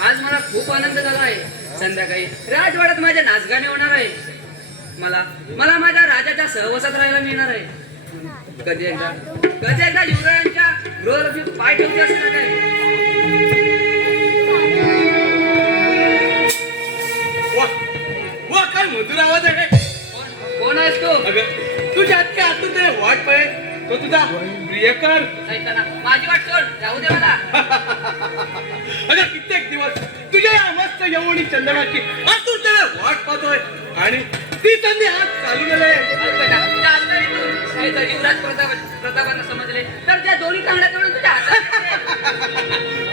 आज मला खूप आनंद झाला आहे. संध्याकाळी राजवाड्यात माझ्या नाचगाणे होणार आहे. मला मला माझ्या राजाच्या सहवासात राहायला मिळणार आहे. कधी एकदा युवराजांच्या गृहलक्ष्मी पाय ठेवते असे ना काय. काय मधुर आवाज आहे. कोण आहेस तू? तुझ्या हातच्या हातून ते वाट पाहिजे तो तुझा प्रियकर. माझी वाट सोड, जाऊ दे मला. अगं कित्येक दिवस तुझ्या या मस्त यवनी चंदनाची आतून त्याला वाट पाहतोय आणि ती संधी आज चालून आले. युवराज प्रतापांना समजले तर त्या दोन्ही तांगड्याकडून तुझ्या हातात.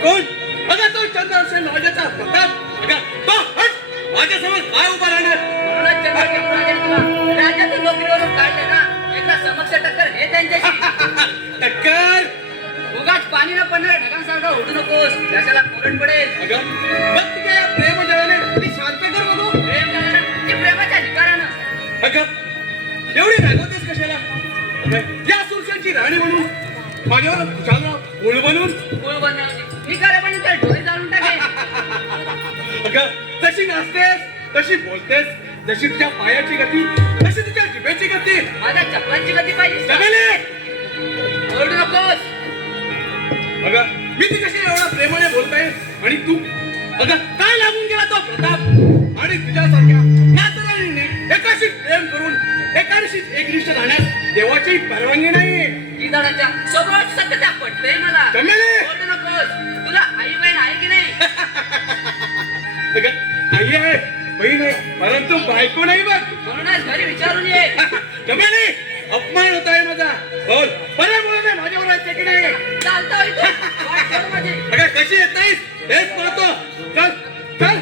कोण? अगं तो चंद्रसेन राजाचा प्रताप. अगं तो हट माझ्यासमोर काय उभा राहणार. म्हणूनच चंद्रसेन तुला राज्यातून नोकरीवरून काढले ना. एकदा समक्ष टक्कर हे त्यांच्याशी. टक्कर उगाच पाणी न पडणाऱ्या ढगांसारखा उडू नकोस, त्याच्याला कोरड पडेल. अगं मग तुझ्या या प्रेम जळाने ती शांत कर बघू. प्रेम करायला ते प्रेमाच्या अधिकारानं. अगं एवढी रागवतेस कशाला. या सुरसेनची राणी म्हणून माझ्यावर तुझ्याला मूळ बनून मी खरं पण त्या डोळे जाळून टाकेन. अगं तशी नाचतेस, तशी बोलतेस, जशी तुझ्या पायाची गती तशी तुझ्या जिभेची गती. माझ्या चपलांची गती पाहिजे. ओरडू नकोस. अगं मी तुझ्याशी एवढा प्रेमाने बोलताय आणि तू अगं काय लागून गेला तो प्रताप. आणि तुझ्यासारख्या नातराणीने एकाशी प्रेम करून एकाशी एकनिष्ठ राहण्यास देवाची परवानगी नाही. गीताच्या सगळं सत्य पटलंय मला. ओरडू नकोस. तुला आई बहीण आहे की नाही? आई आहे, बहीण आहे, परंतु बायको नाही बघ. म्हणूनच घरी विचारून ये. कमेले अपमान होत आहे माझा. बोल बरे बोल नाही माझ्यावर आहे की नाही. चालता माझी. अगं कशी येत नाहीस हेच पाहतो. चल चल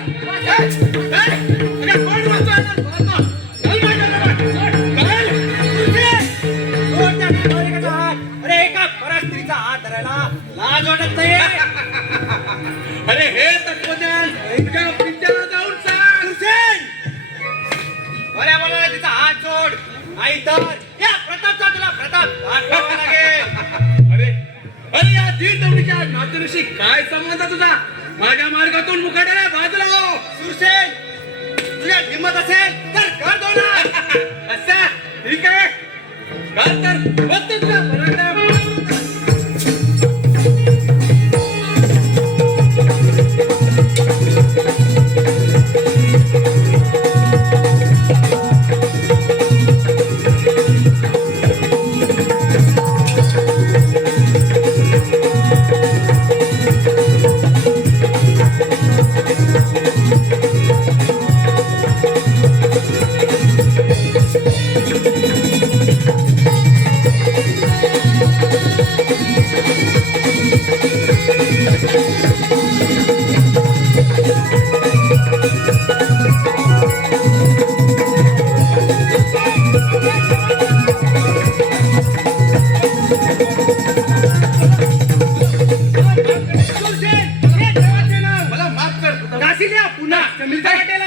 कोण वाचतो चल माझ्या. अरे एका परस्त्रीचा हात धरायला लाज वाटत नाही. अरे हे तत्वज्ञान तुझ्या पित्याला जाऊन सांग. बऱ्या बोला तिचा हात जोड, नाही तर या प्रतापचा तुला प्रताप दाखवावा लागेल. अरे अरे या दीड दवडीच्या नात्याशी काय संबंध तुझा. माझ्या मार्गातून मुकाट्याला बाजूला हो. सुरसेन तुझ्या हिंमत असेल तर कर दो ना. असं ठीक आहे कर तर बघतो तुला पराक्रम.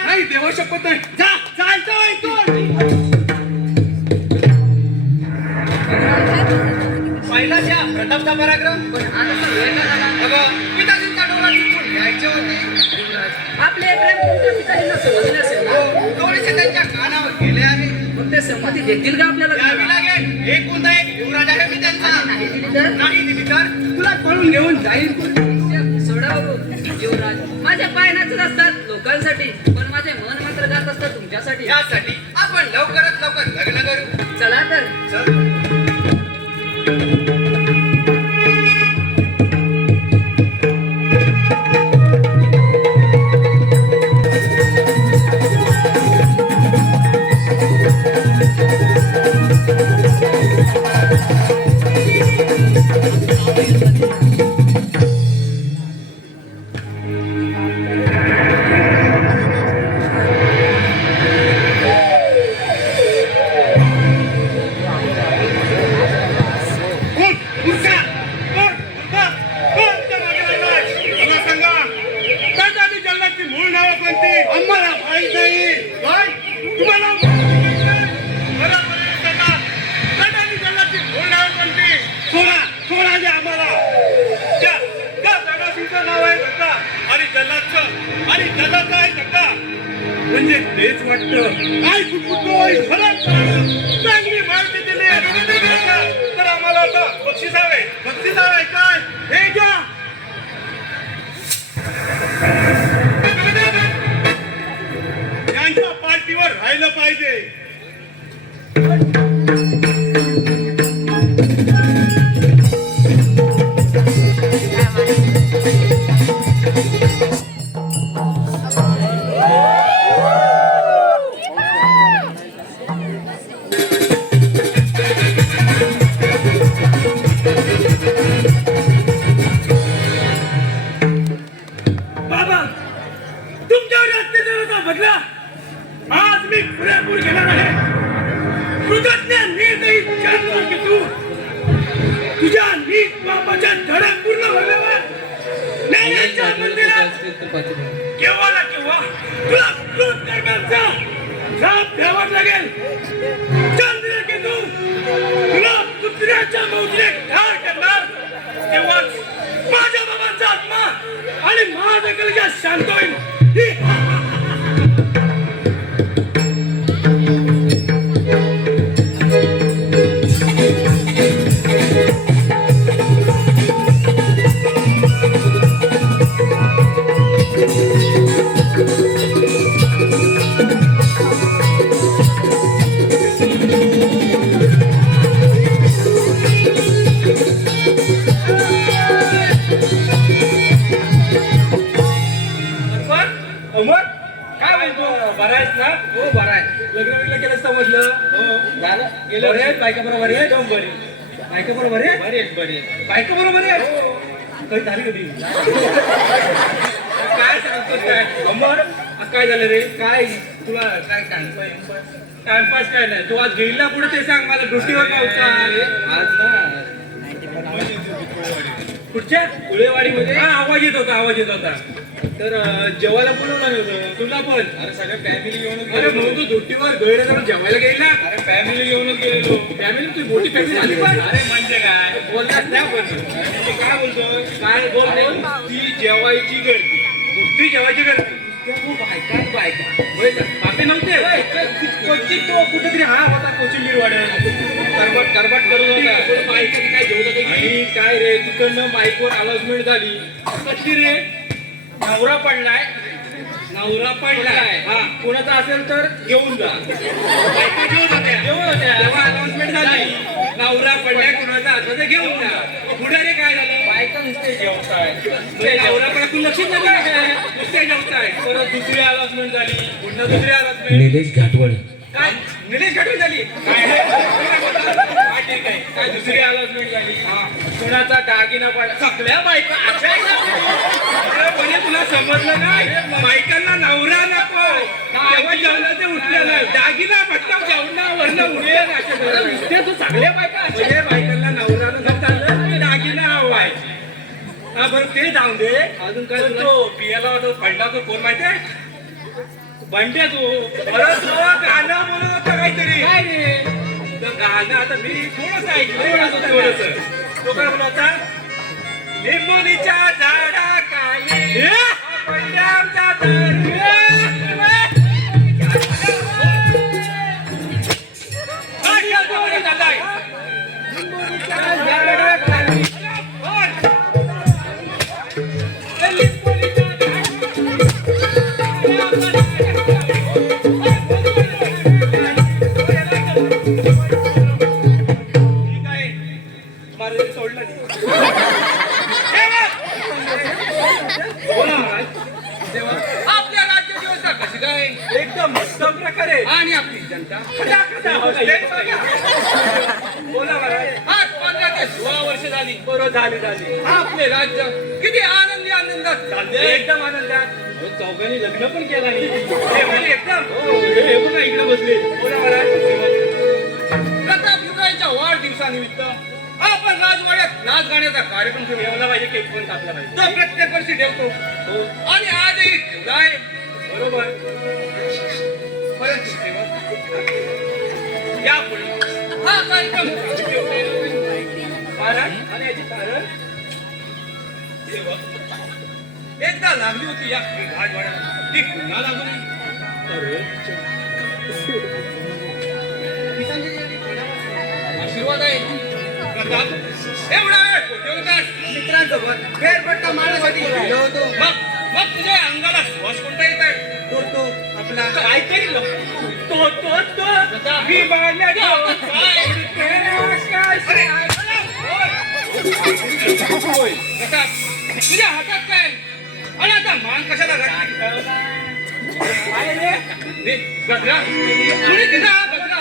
नाही देवा शपथ नाही. जा चालतो पहिला त्या प्रतापचा पराक्रम. पिताजींचा डोळा चुकून घ्यायचे होते. आपले प्रेम तुमच्या पिताजींना समजले असेल ना. थोडेसे त्यांच्या कानावर गेले आहे. पण ते संमती देतील का आपल्याला? द्यावी लागेल. एकूणदा एक युवराज आहे मी त्यांचा. नाही दिली तर नाही दिली तर तुला पळून घेऊन जाईल. सोडा युवराज. माझे पाय नाचत असतात लोकांसाठी, पण माझे मन मात्र जात असतात तुमच्यासाठी. यासाठी आपण लवकरात लवकर लग्न करू. चला तर. चल. बक्षीस हवे काय हे घ्या. यांच्या पार्टीवर राहिलं पाहिजे. बाबा तुमच्यावर अत्याचाराचा बदला आज मी पुरेपूर घेणार आहे. कृतज्ञ निर्दयी जानवर की तू तुझ्या नीट बापाच्या धडा पूर्ण भरल्यावर न्यायाच्या मंदिरात केव्हा ना केव्हा तुला क्रोध करण्याचा श्राप घ्यावाच लागेल. चंद्र की तू तुला कुत्र्याच्या मौजे ठार करणार तेव्हाच माझ्या बाबांचा आत्मा आणि माझा कलजा शांत होईल. अमर काय बोलतो बरा आहेस ना? हो बरा आहे. लग्न केलं समजलं? हो झालं. गेलं रे बायका बरोबर आहे. एकदम बरी. बायका बरोबर आहे. बरी बायका बरोबर आहे. काही झाली कधी काय सांगतोस काय अमर? काय झालं रे? काय तुला काय टाइमपास काय नाही. तू आज गेला पुढे ते सांग मला. दृष्टीवर नव्हता आज ना कुठच्या कुळेवाडीमध्ये आवाज येत होता. तर जेवायला बोलवलं नव्हतं तुला पण. अरे सगळ्या फॅमिली घेऊन. अरे म्हणून तू दुट्टीवर गैर जाऊन जेवायला गेला. अरे फॅमिली घेऊनच गेलेलो. फॅमिली तुझी मोठी फॅमिली झाली पण. अरे म्हणजे काय बोलतात त्या पण काय बोलतो काय बोल. ती जेवायची गर्दी नुसती जेवायची गर्दी. बायका बापे नव्हते क्वचित तो कुठेतरी हा होता कोशिंबीर वाड्यात करबाट करत होता. बायका काय जेवत. आणि काय रे तिकडनं बाईकवर अनाउन्समेंट झाली. कसली रे? नवरा पडलाय हा कोणाचा असेल तर घेऊन जा. बायका घेऊन होत्या तेव्हा अनाउन्समेंट झाली. नवरा पडलाय कोणाचा असेल तर घेऊन जा. पुढे रे काय झालं? बायका नुसते जेवताय. नवरा पडला तू लक्षात नाही नुसते जेवताय. परत दुसरी अनाउन्समेंट झाली. पुन्हा दुसरी अनाउन्समेंट. निलेश घाटवळ काय निलेश घाटवळ झाली ठीक आहे. काय दुसरी अनाउन्समेंट झाली. कोणाचा दागिना पडला. सगळ्या बायका म्हणजे तुला समजलं नाही. बायकांना नवरा नको तेव्हा जेवणाचे उठलेलं दागिना पटका जेवणावरनं उठले तू सगळ्या बायका म्हणजे बायकांना नवरा नसं चाललं दागिना हवाय. हा बरं ते जाऊन दे. अजून काय तो पियाला पडला तो कोण माहितीये? बंड्या तू परत गाणं बोलत होता काहीतरी. काय रे गाणं आता मी थोडंसं ऐकलं. तो काय बोलत होता? लिंबोनीच्या झाडाखाली पंजाबचा झाडाखाली सोडलं आपल्या राज्याची व्यवस्था कशी काय? एकदम उत्तम प्रकारे. आणि आपली जनता बोला आज 15 ते 16 वर्ष झाली. बरोबर झाली. आपले राज्य किती आनंदात चालले. एकदम आनंदात. चौघांनी लग्न पण केलं नाही. एकदम इकडे बसले. बोला प्रताप युवरायांच्या वाढदिवसानिमित्त आपण राजवाड्यात नाच गाण्याचा कार्यक्रम ठेवला पाहिजे. केक पण कापला पाहिजे. तो प्रत्येक वर्षी ठेवतो. आणि आजही ठेवलाय. बरोबर. यापुढे हा कार्यक्रम कारण आणि याचे कारण एकदा लागली होती या राजवाड्यात. ती पुन्हा लागू नाही. आशीर्वाद आहे प्रताप. एवढा वेळ कुठे होतास? मित्रांसोबत फेरफटका मारण्यासाठी गेलो होतो. मग तुझ्या अंगाला श्वास कोणता येत आहे? तो आपला काय केलं? तो मी बाळल्या जाऊ. काय? होय. प्रताप, तुझ्या हातात काय? आणि आता मान कशाला घातली? रे, गजरा. कुणी दिला हा गजरा?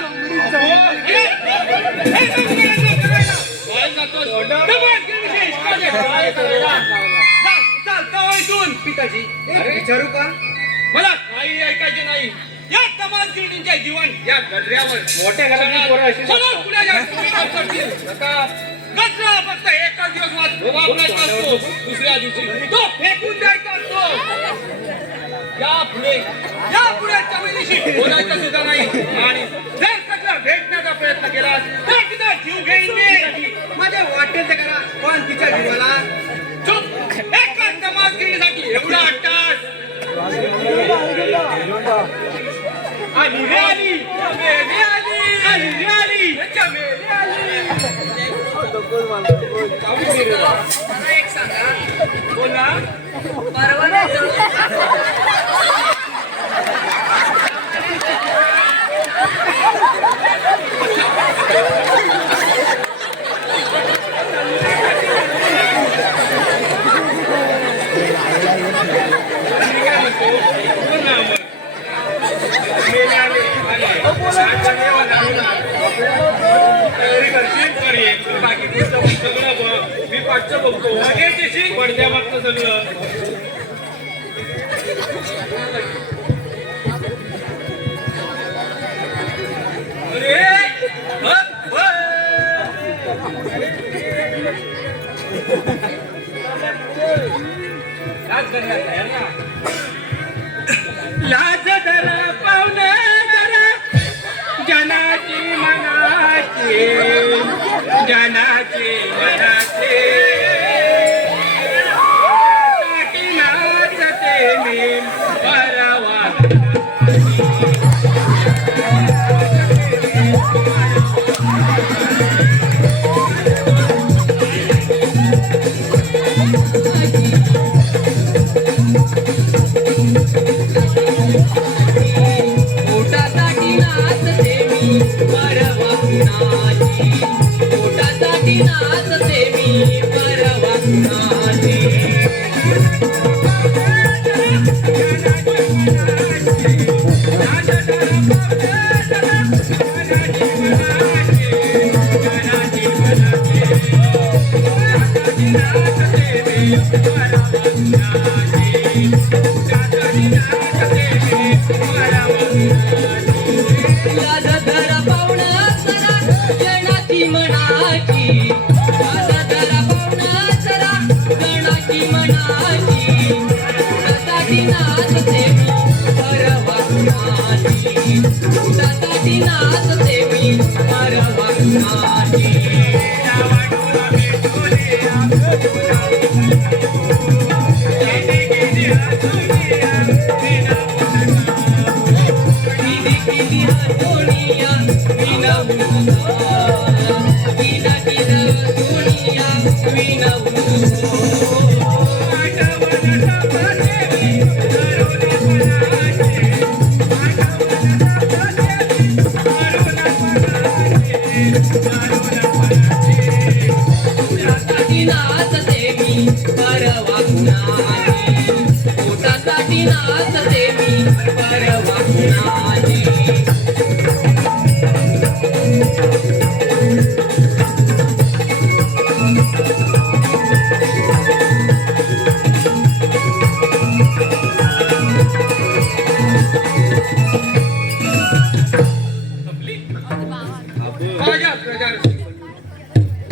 काय जातोस? डबल विशेष काय करायला? चाल का इथून? पिताजी अरे? विचारू का? मला काही ऐकायचे नाही. या तमासगिरींच्या जीवन या गजऱ्यावर मोठ्या घरातली पोरं अशी सगळं पुढे गजरा फक्त एकच दिवस वापरायचा असतो. दुसऱ्या दिवशी तो फेकून द्यायचा असतो. या पुढे चमेलीशी बोलायचं सुद्धा नाही. आणि जर कधला भेटण्याचा प्रयत्न केला तर तिचा जीव घेईन मी. माझ्या वाटेल ते करा, पण तिच्या जीवाला चुप. एका तमासगिरीसाठी एवढा अट्टास. आली रे आली, चमेली आली, आली रे आली, चमेली आली. मला एक सांगा, बोला. परवाने मी पाठचं बघतो पडद्या मागचं सगळं. लाज धरा पाहुणे धरा जनाची मनाची जनाची मनाची साठी नाचते मी परवा. पोटासाठी नाचते मी परवा कुणाची. पोटासाठी नाचते मी परवा कुणाची. लाज धरा पाहुणा जरा जनाची मनाची. लाज धरा पाहुणा जरा जनाची मनाची. पोटासाठी नाचते मी परवा कुणाची. पोटासाठी नाचते मी परवा कुणाची. किती किती हसोनिया विना उंचा. किना किना हसोनिया विना पोटासाठी नाचते मी परवा कुणाची. पोटासाठी नाचते मी परवा कुणाची. माझ्या प्रजारक्षी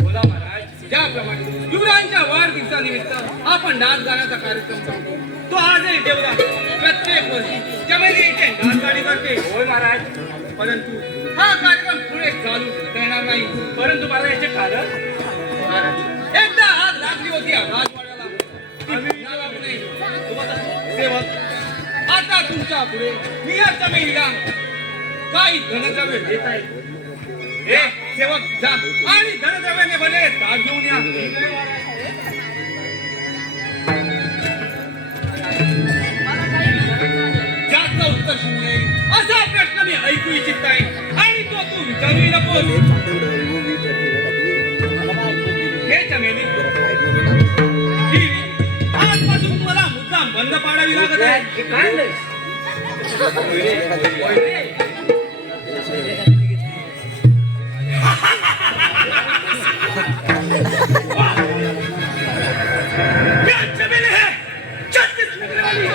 बोला महाराज. ज्याप्रमाणे युवरांच्या वाढदिवसानिमित्त आपण डान्स गाण्याचा कार्यक्रम करतो तो आजही ठेवला. प्रत्येक वर्षी चमेली इथे डान्स गाणी करते. होय महाराज, परंतु हा कार्यक्रम पुढे चालू करणार नाही. परंतु मला याचे कारण महाराज, एकदा आग लागली होती या राजवाड्याला. ती लागू नाही. सेवक, आता तुमच्या पुढे मी या चमेलीला काही धनद्रव्य देत आहे. सेवक जा आणि धनद्रव्याने भरलेले ताट घेऊन या. ज्याचं उत्तर शून्य आहे, असा प्रश्न मी ऐकू इच्छित नाही आणि तो तू विचारूही नकोस. हे चमेली, आजपासून तुम्हाला मुद्दाम बंद पाडावी लागत आहे. हे काय नाही क्या चमेली है? 36 निकलने वाली है.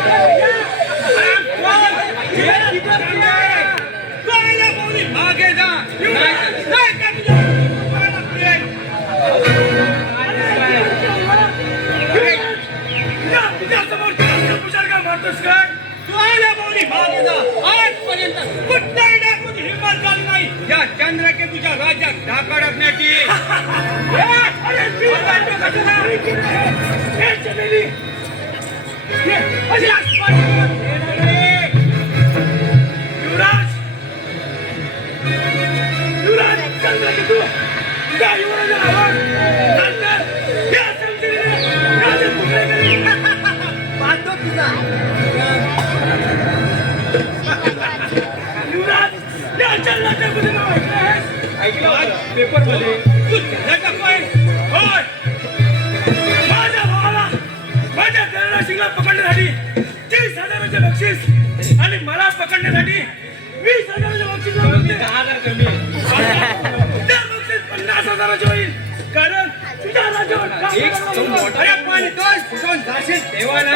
कोणाला बोली मागे जा. नाही का तुझ्या कोणाला प्रेम? तुझ्यासमोर पुजारगा मारतोस काय? तू आल्या बोली मागे जा. आजपर्यंत कुठल्याही डाकूची हिंमत झाली नाही या चंद्रकेतूच्या राज्यात डाका टाकण्याची. अरे युवराज युवराज चंद्रकेतू तुझ्या युवराजाला आवाज नंतर या संसदेने राजा तुकडे केले. पाहतो तुझा युवराज या चंद्राच्या कुठे नाव ऐकलं पेपर मध्ये तू टाकतोय. होय, माझ्या भावाला माझ्या धनराशीला पकडण्यासाठी 30,000चे बक्षीस आणि मला पकडण्यासाठी 20,000चे बक्षीस लावले. 10,000 कमी त्या बक्षीस 50,000चे होईल कारण तुझ्या राज्यावर अरे पण तोच फुटून जाशील तेव्हा ना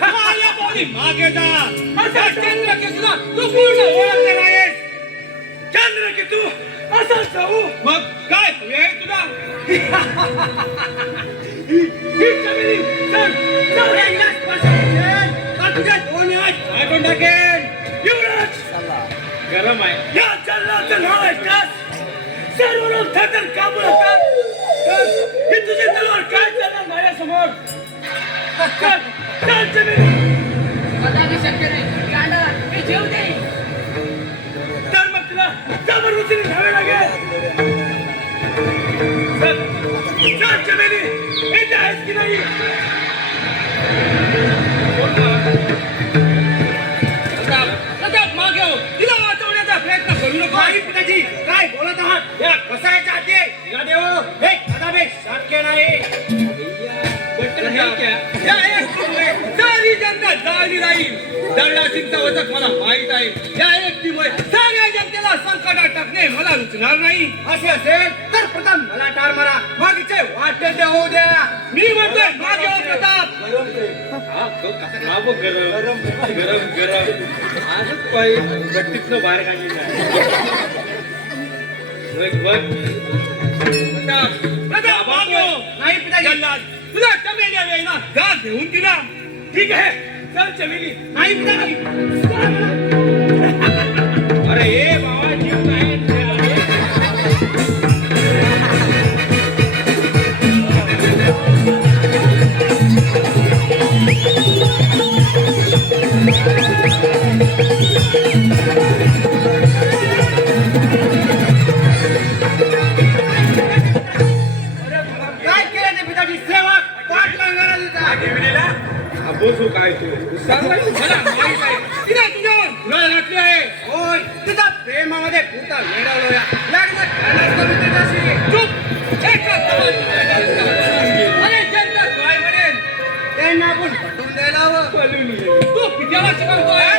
माझ्या बोली मागे जा. असा चंद्रकेतूला तू पूर्ण ओळखले नाहीस. चंद्रकेतू असं जाऊ मग काय वेळ तुला ही चमेली चल चल एकदाच स्पर्श तुझ्या दोन हात काढून टाकेन. युवराज गरम आहे या चंद्राचं नाव ऐकताच सर्व लोक थरथर कापू लागतात. ही तुझी तलवार काय चालणार माझ्यासमोर? चल चल चमेली. कदापि शक्य नाही. गांडा हे जेव दे. तर मग तुला जबरदस्तीने घ्यावे लागेल. चल चल चमेली येते आहेस की नाही? प्रताप मागे हो. तिला वाचवण्याचा प्रयत्न करू नको. पिताजी काय बोलत आहात? या कसायच्या हाती देव हे कदापि शक्य नाही. सारी जनता जाळली राहील. दरडाशींचा वचक मला माहित आहे. या एकटीमुळे साऱ्या जनतेला संकटात टाकणे मला रुचणार नाही. असे असेल तर प्रथम मला टार मारा. मागचे वाटेल ते होऊ द्या. मी म्हणतोय मागे हो प्रताप. गरम गरम गरम आजच पाहिजे गट्टीतनं बाहेर काढली नाही. पिताजी तुला चमेली हवी आहे ना? जा घेऊन तिला. ठीक आहे चल चमेली. नाही पिताजी अरे हे बाबा जीव नाही. काय केलं ते पिताजी? सेवक पाठ लावणारा दिसला. बोसू काय तू मला माहित आहे तिला तुझ्यावर गुलाल घातली आहे. होय तुझा प्रेमामध्ये पुता मिळवलोया. लग्न करणार कमी तुझ्याशी. चुप. अरे जनता काय म्हणेल त्यांना आपण पटवून द्यायला हवं. तू पित्याला शिकवतोय.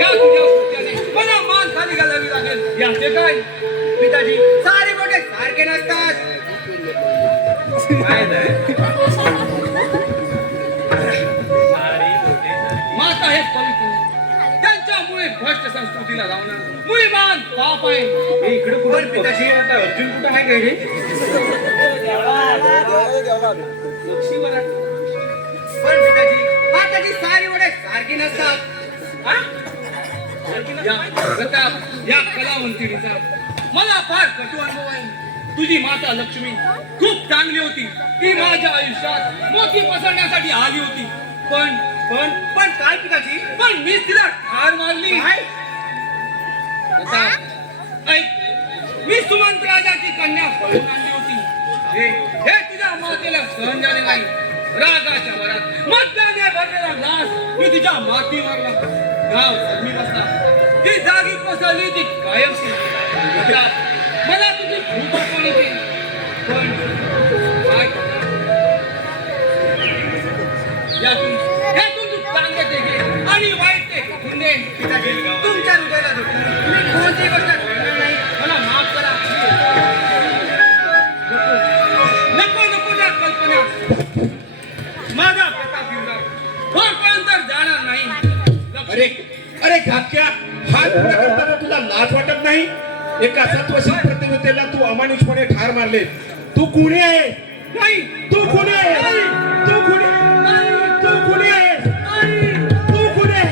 या तुझ्या पुत्याने मला मान खाली घालावी लागेल. याचे काय पिताजी? सारे मोठे सारखे नसतात. काय नाही माता हे पवित्र त्यांच्यामुळे भ्रष्ट संस्कृतीला लावणार. मुळी मान पाप आहे. इकडे कुठे पिताजी अर्जुन कुठे आहे काय रे? पण पिताजी माताची सारी वडे सारखी नसतात. या कलावंतिणीचा मला फार कटू अनुभव आहे. तुझी माता लक्ष्मी खूप चांगली होती. ती माझ्या आयुष्यात मोती पसरण्यासाठी आली होती. पण पण पण काय पिताजी? पण मी तिला ठार मारली. ऐक मी सुमंत राजाची कन्या पळून आणली होती. हे तुझ्या मातेला सहन झाले नाही. रागाच्या वरात मतदाने भरलेला लास मी तिच्या माती मारला. गाव जखमी बसला. ती जागी कोसळली ती कायमची. मला तुझी खूप आठवण येते. पण काय करणार? यातून तू चांगले ते घे आणि वाईट ते गुन्हे तुमच्या हृदयाला धरून तुम्ही कोणतीही गोष्ट घडणार नाही. मला माफ करा. नको नको त्या कल्पना. माझा प्रताप गिरणार होरपर्यंत जाणार नाही. अरे अरे घातक्या, हा गुन्हा करताना तुला लाज वाटत नाही? एका सत्वशील प्रतिमेला तू अमानुषपणे ठार मारले. तू कुणी आहे? नाही तू कुणी आहे? तू कुणी? तू कुणी आहे? तू कुणी आहे?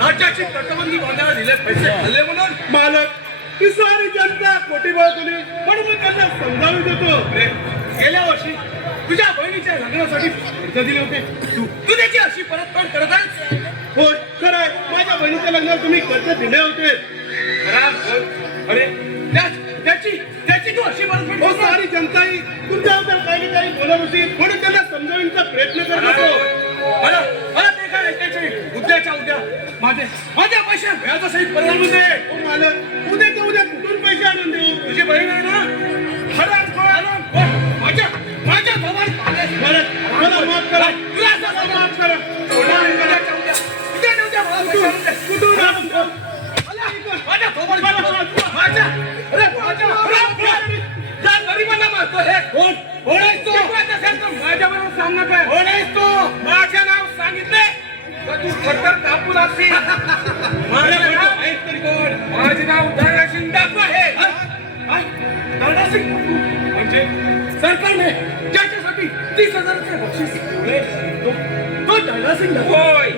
राज्याची तटबंदी बांधायला दिले पैसे खाल्ले म्हणून मालक, ही सारी जनता कोटी बळकली म्हणून मी त्यांना समजावून देतो. गेल्या वर्षी तुझ्या बहिणीच्या लग्नासाठी कर्ज दिले होते. तू त्याची अशी परतफेड करत आहेस? होय, खरं आहे. माझ्या बहिणीच्या लग्नात तुम्ही कर्ज दिले होते. खराब बोल. अरे त्याची तू अशी परतफेड हो, करतो? सारी जनताही तुमच्याबद्दल काही ना काही बोलत होती म्हणून त्यांना समजावण्याचा प्रयत्न करत होतो. मला ते काय ऐकायचं नाही. उद्याच्या उद्या माझ्या पैसे व्याजासहित परिणाम दे. हो मालक, उद्याच्या उद्या कुठून पैसे आणून देऊ? तुझी बहीण आहे ना? खरंच माझ्या भवान मालक, मला माफ करा. तुला असं माफ करा. उद्याच्या उद्या मला पैसे आणून दे. कुठून आणून देऊ? माझ्या भवान ज्या गरिबांना मारतो हे कोण आहेस तू? माझ्याबरोबर सामना कर. कोण आहेस तू? माझे नाव सांगितले तर तू खटर कापून असशील. माझं नाव आहेस तरी कोण? माझे नाव धनसिंग डाकू आहे. धनसिंग म्हणजे सरकारने ज्याच्यासाठी 30,000चे बक्षीस ठेवले तो धनसिंग डाकू. होय.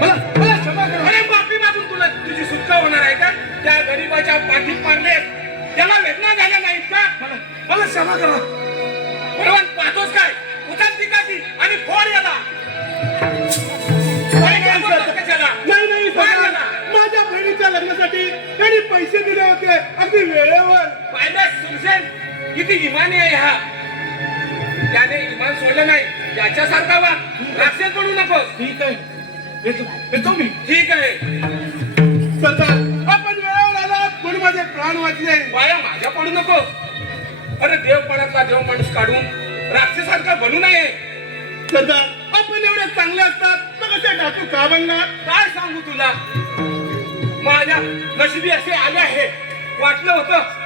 मला क्षमा करा. अरे माफी मागून तुला तुझी सुटका होणार आहे का? त्या गरीबाच्या पाठीत मारले त्याला वेदना झाल्या नाहीत का? मला क्षमा करा. बरोबर पाहतोस काय? उचल ती काठी आणि फोड याला. नाही सरकार, माझ्या बहिणीच्या लग्नासाठी त्यांनी पैसे दिले होते अगदी वेळेवर. पाहिलं सुरसेन किती इमानी आहे हा. त्याने इमान सोडलं नाही. त्याच्यासारखा वा राक्षस बनू नकोस. ठीक आहे, येतो मी. ठीक आहे. सरकार, आपण वेळेवर आलात म्हणून माझे प्राण वाचले. बाया माझ्या पडू नको. अरे देवपणातला देव माणूस काढून राक्षसारखा बनू नये. सरकार, आपण एवढे चांगले असतात तर कसे डाकू का बनणार? काय सांगू तुला? माझ्या नशिबी असे आले आहे. वाटलं होतं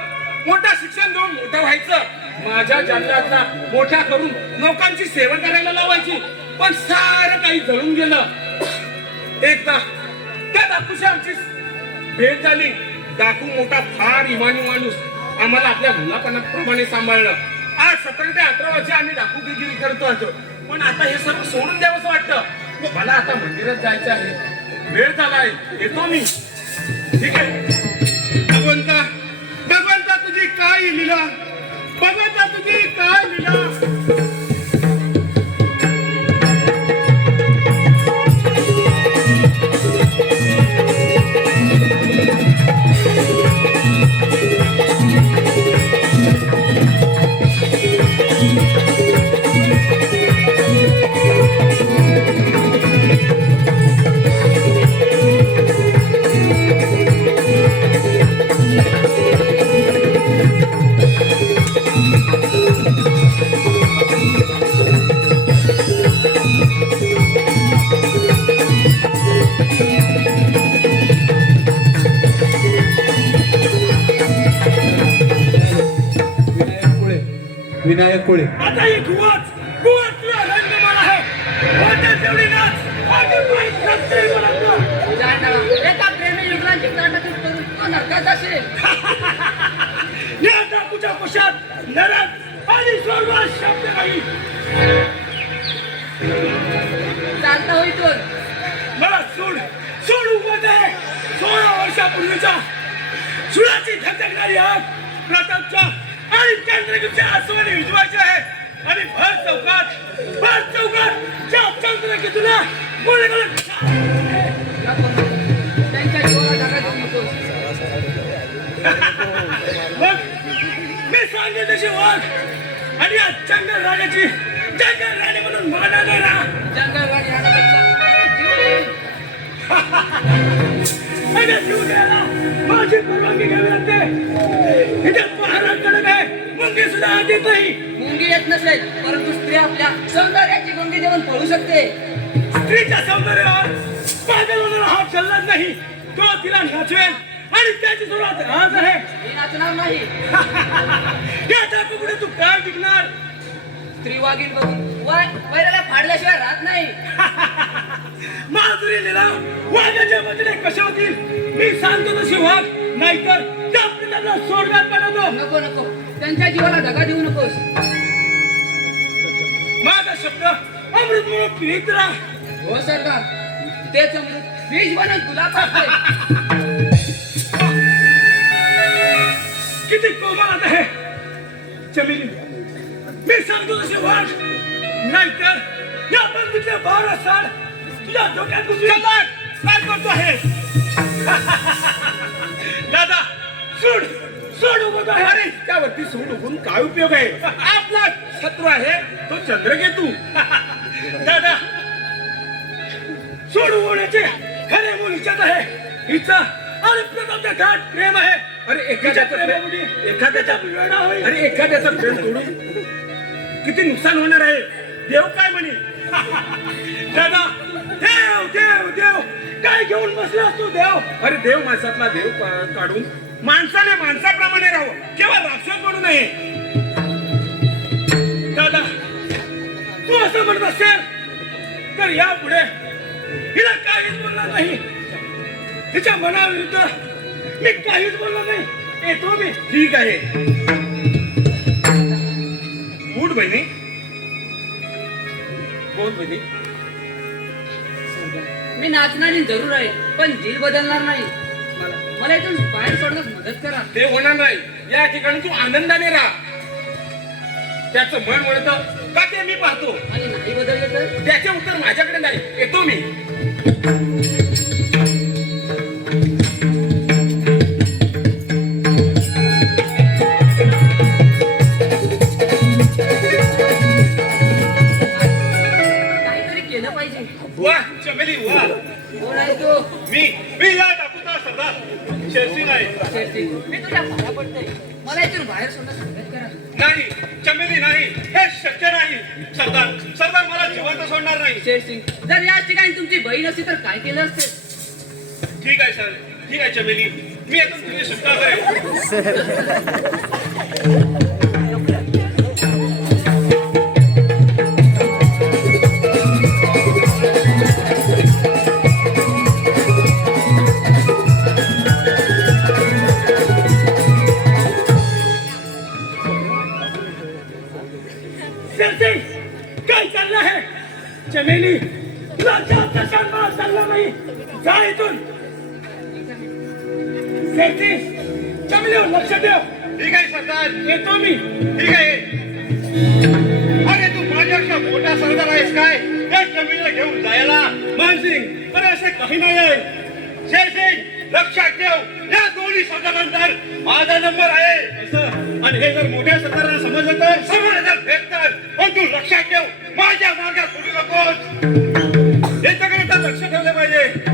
मोठं शिक्षण देऊन मोठं व्हायचं. माझ्या जन्मातला मोठा करून लोकांची सेवा करायला लावायची. पण सारं काही जळून गेलं. एकदा त्या डाकूशी आमची भेट झाली. डाकू मोठा फार इमानी माणूस. आम्हाला आपल्या मुलापणाप्रमाणे सांभाळलं. आज 17 ते 18 वर्ष आम्ही डाकूगिरी करतो होतो. पण आता हे सर्व सोडून द्यावंसं वाटतं. मला आता मंदिरात जायचं आहे. वेळ झालाय. येतो मी. ठीक आहे. भगवंता तुझी काय लीला, भगवंता तुझी काय लीला. विनायक कोळे. आता ही कुवाच तुला रंगमाला आहे. होते तेवढी नाच आणि पाय रस्ते बरं. जाणणार एका प्रेमी युगलांची नाटक करून तो नरकात असेल. या टाकूच्या कुशात नरक आणि स्वर्गात शब्द नाही. चालता होईतोय. मला सोड उभं आहे. 16 वर्षापूर्वीचा सुराची धगधगणारी आग प्रतापच्या आणि चंद्रकेतूच्या आसमानी विजवायची आहे. आणि भर चौकात ज्या चंद्रकेतूला मुलीकडे त्यांच्या जीवाला धक्का देऊ नकोस. मग मी सांगेल तशी वाघ आणि या जंगल राणी म्हणून माना नाही राहा. जंगलवाडी राहण्यापेक्षा जीव देईल. अगं जीव द्यायला माझी परवानगी घ्यावी लागते. इथे पहारा कडक आहे. मुंगी सुद्धा आत येत नाही. मुंगी येत नसेल परंतु स्त्री आपल्या सौंदर्याची गुंगी देऊन पळू शकते. स्त्रीच्या सौंदर्यावर पागल होणारा हात चालणार नाही. तो तिला नाचवेल आणि त्याची सुरुवात आज आहे. मी नाचणार नाही. या टाकूपुढे तू काय टिकणार. स्त्री वागीन बघून वैराला फाडल्याशिवाय राहत नाही. माधुरी लिला वाघाच्या मजले कशा होतील. मी सांगतो तशी वाघ नाहीतर त्या पिताला सोडण्यात पाठवतो. नको त्यांच्या जीवाला धगा देऊ नकोस. माझा शब्द अमृत म्हणून पित राहा. हो सरदार तेच अमृत बीज बनून तुला पाहते. किती कोमलत आहे चमेली. मी सांगतो तशी वाघ नाहीतर या बंदीतल्या 12 साल तुझ्या डोक्यात घुसवी. काय करतो आहे. दादा सोड उभं आहे. अरे त्यावरती सोड उभून काय उपयोग आहे. आपला शत्रू आहे तो चंद्रकेतू. दादा सोड उभवण्याचे खरे मूळ हिच्यात आहे. हिचा आणि प्रतापच्या घाट प्रेम आहे. अरे एखाद्याचा प्रेम तोडून किती नुकसान होणार आहे. देव काय म्हणे. दादा देव काय घेऊन बसला तू देव. अरे देव माणसातला देव काढून माणसाने माणसाप्रमाणे राहावं. केवळ राक्षस म्हणू नये. दादा तू असं म्हणत असेल तर यापुढे हिला काहीच बोलणार नाही. तिच्या मनाविरुद्ध मी काहीच बोलणार नाही. येतो मी. ठीक आहे. उठ बहिणी. बोल बहिणी. मी नाचणारी जरूर आहे पण दिल बदलणार नाही. मला इथून बाहेर सोडण्यास मदत करा. ते होणार नाही. या ठिकाणी तू आनंदाने राहा. त्याचं मन म्हणतं का ते मी पाहतो. आणि नाही बदलले तर त्याचे उत्तर माझ्याकडे नाही. येतो मी. काहीतरी केलं पाहिजे. वा चमेली वा. कोण आहे तू. मी या टाकूचा सरदार शेरसिंग आहे. शेरसिंग, मी तुझ्या पाया पडते. मला इथून बाहेर सोडण्यास मदत करा. नाही चमेली नाही. हे शक्य नाही. सरदार मला जिवंत सोडणार नाही. शेरसिंग, जर याच ठिकाणी तुमची बहीण असती तर काय केलं असते. ठीक आहे सर. ठीक आहे चमेली. मी आता तुझी सुटका करेन. काय चाललं आहे चमेली. तुला जास्त शांतपणा चालला नाही. जा इथून. चमेलीवर लक्ष ठेव. ठीक आहे सरदार. येतो मी. ठीक आहे. अरे तू माझ्यापेक्षा मोठा सरदार आहेस काय या चमेलीला घेऊन जायला. मानसिंग अरे असे काही नाही आहे. शेरसिंग लक्षात ठेव. या दोन्ही सरदारांनंतर माझा नंबर आहे. आणि हे जर मोठ्या सरदारांना समजलं तर समजलं भेटतात. पण तू लक्षात ठेव माझ्या मार्गात सुटू नकोस. याच्याकडे तर लक्ष ठेवलं पाहिजे.